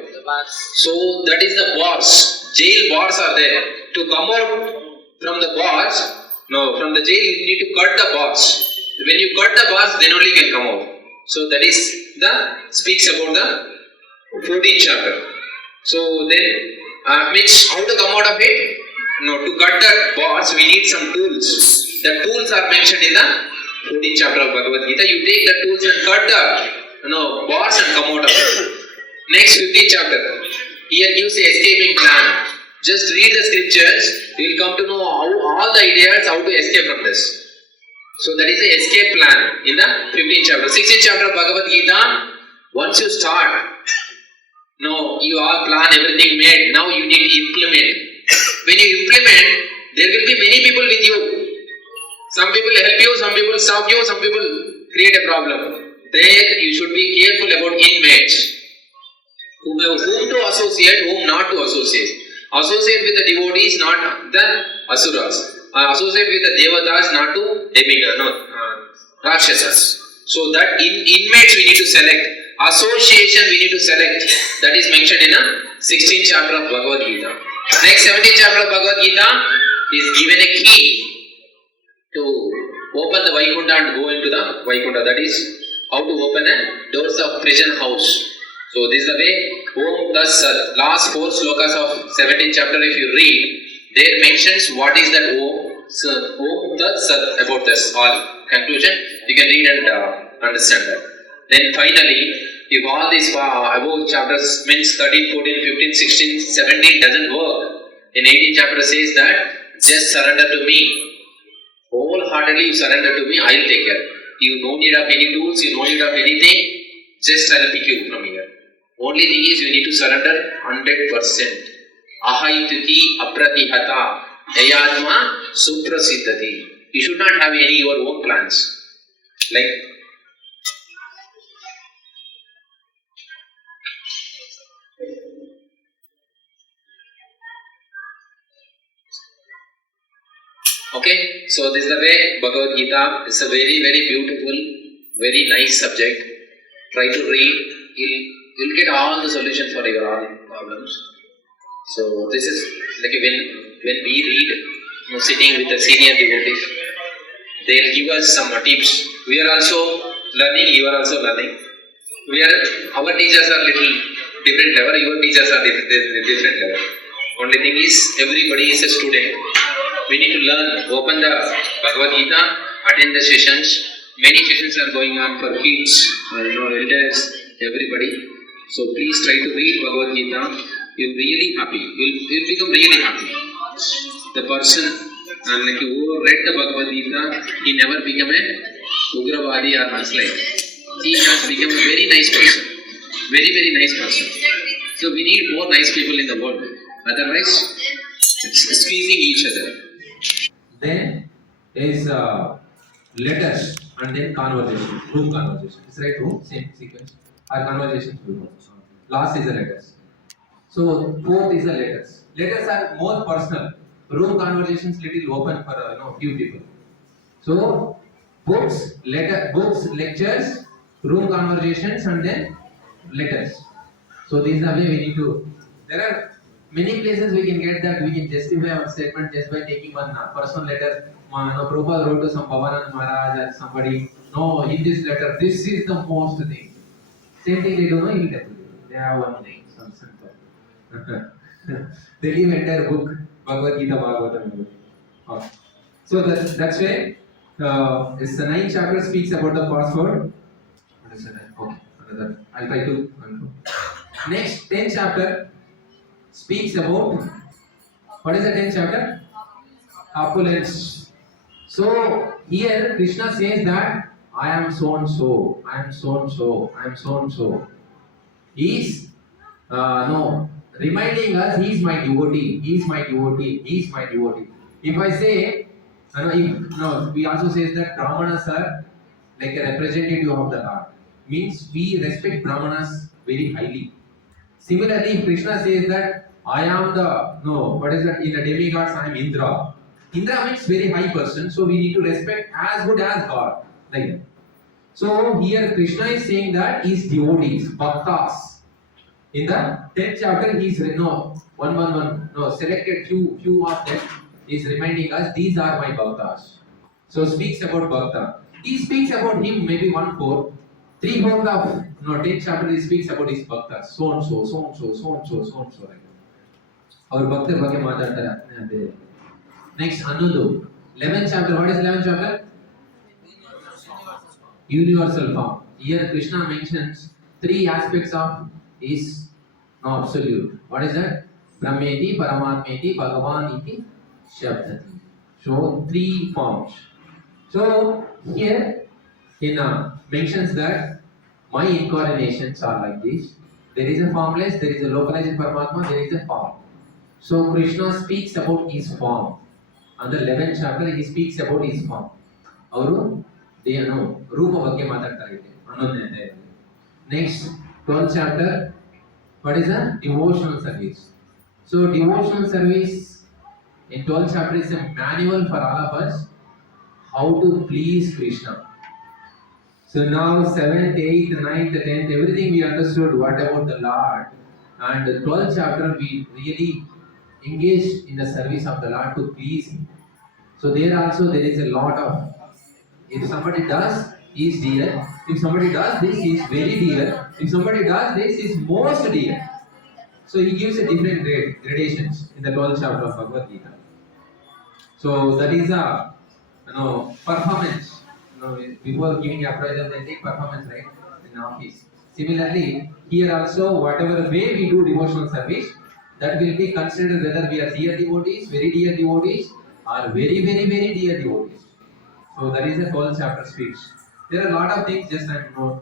So that is the bars. Jail bars are there. To come out from the bars, from the jail you need to cut the bars. When you cut the bars, then only can come out. So that is speaks about the 14th chapter. So then, means how to come out of it? To cut the bars, we need some tools. The tools are mentioned in the 14th chapter of Bhagavad Gita. You take the tools and cut the bars and come out of it. Next 15th chapter. Here gives the escaping plan. Just read the scriptures, you will come to know all the ideas how to escape from this. So that is the escape plan in the 15th chapter. 16th chapter of Bhagavad Gita. Once you start, you all plan everything made. Now you need to implement. When you implement, there will be many people with you. Some people help you, some people stop you, some people create a problem. There you should be careful about inmates. Whom to associate, whom not to associate. Associate with the devotees, not the asuras. Associate with the devatas, not to rakshasas. So that inmates we need to select. Association we need to select. That is mentioned in the 16th chapter of Bhagavad Gita. Next 17th chapter of Bhagavad Gita is given a key to open the Vaikuntha and go into the Vaikuntha. That is how to open a doors of prison house. So this is the way. Om Das Sat. Last 4 slokas of 17th chapter if you read, there mentions what is that Om. So Om Das Sat about this all. Conclusion, you can read and understand that. Then finally, if all these above chapters means 13, 14, 15, 16, 17 doesn't work, in 18th chapter says that just surrender to me. Wholeheartedly you surrender to me, I will take care. You no need of any tools, you no need of anything, just I will pick you from here. Only thing is you need to surrender 100%. Ahaituki apratihata yayatma suprasiddhati. You should not have any your own plans. Like okay, so this is the way Bhagavad Gita is a very, very beautiful, very nice subject. Try to read, you'll get all the solutions for your all problems. So this is like when we read, sitting with the senior devotees, they'll give us some tips. We are also learning, you are also learning. Our teachers are little different level, your teachers are different level. Only thing is, everybody is a student. We need to learn, open the Bhagavad Gita, attend the sessions. Many sessions are going on for kids, elders, everybody. So please try to read Bhagavad Gita. You'll be really happy. You'll become really happy. the person like who read the Bhagavad Gita, he never became a Ugravadi or Naxalite. He has become a very nice person. Very, very nice person. So we need more nice people in the world. Otherwise, it's squeezing each other. Then is letters and then conversation, room conversation. It's right room, same sequence. Our conversations will go. Last is the letters. So fourth is the letters. Letters are more personal. Room conversations little open for few people. So books, lectures, room conversations, and then letters. So these are the way we need to. There are many places we can get that we can justify our statement just by taking one personal letter. Prabhupada wrote to some Bhavanand Maharaj or somebody. No, in this letter, this is the most thing. Same thing they don't know, he'll tell you. They have one thing, some simple. They leave entire book, Bhagavad Gita, Bhagavatam. Oh. So that's why it's the 9th chapter speaks about the password. What is it? Okay, another. I'll try to. Next, 10th chapter speaks about what is the 10th chapter? Opulence. So here Krishna says that I am so and so, I am so and so, I am so and so. He is reminding us he is my devotee, he is my devotee, he is my devotee. If I say, we also says that Brahmanas are like a representative of the Lord. Means we respect Brahmanas very highly. Similarly, Krishna says that I am in the demigods I am Indra. Indra means very high person, so we need to respect as good as God. Like that. So here Krishna is saying that he is devotees, bhaktas. In the 10th chapter, he is selected few of them is reminding us these are my bhaktas. So speaks about bhakta. He speaks about him maybe 1/4. 3/4 of 10th chapter he speaks about his bhaktas. So and so, so and so, so and so, so and so. Our bhaktar ಬಗ್ಗೆ ಮಾತಾಡ್ತಾರೆ. Next, Anudu. 11th chapter. What is 11th chapter? Universal form. Here Krishna mentions 3 aspects of his absolute. What is that? Brahmeti, Paramatmeti, Bhagavan iti, Shabdati. So 3 forms. So here mentions that my incarnations are like this. There is a formless, there is a localized Paramatma, there is a form. So Krishna speaks about his form. On the 11th chapter, he speaks about his form. Avaru ರೂಪ ಬಗ್ಗೆ ಮಾತಾಡ್ತಾ ಇದ್ದಾರೆ 11ನೇ ಅಧ್ಯಾಯದಲ್ಲಿ. Next, 12th chapter, what is a devotional service? So devotional service in 12th chapter is a manual for all of us how to please Krishna. So now 7th, 8th, 9th, 10th, everything we understood what about the Lord, and the 12th chapter we really engaged in the service of the Lord to please him. So there also there is a lot of, if somebody does, he is dear. If somebody does this, he is very dear. If somebody does this, he is most dear. So he gives a different gradations in the 12th chapter of Bhagavad Gita. So that is a performance. Before giving appraisal, they take performance, right, in office. Similarly, here also, whatever way we do devotional service, that will be considered whether we are dear devotees, very dear devotees, or very, very, very dear devotees. So that is the 12th chapter speech. There are a lot of things, just I am not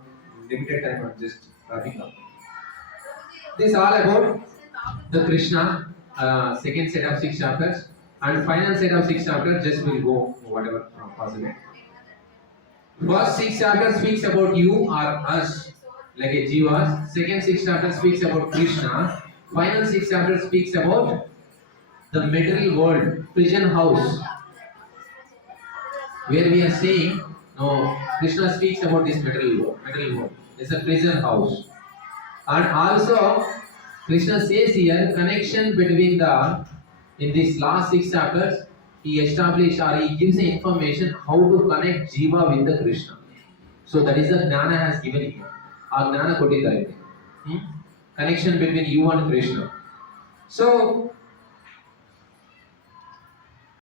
limited time, I'm just wrapping up. This all about the Krishna, second set of 6 chapters, and final set of 6 chapters just will go whatever possible. First 6 chapters speaks about you or us, like a jivas. Second 6 chapters speaks about Krishna. Final 6 chapters speaks about the material world, prison house, where we are saying, Krishna speaks about this material world. It's a prison house. And also, Krishna says here, connection between in these last 6 chapters, he established or he gives the information how to connect Jiva with the Krishna. So that is the Gnana has given here. Gnana kottidare. Connection between you and Krishna. So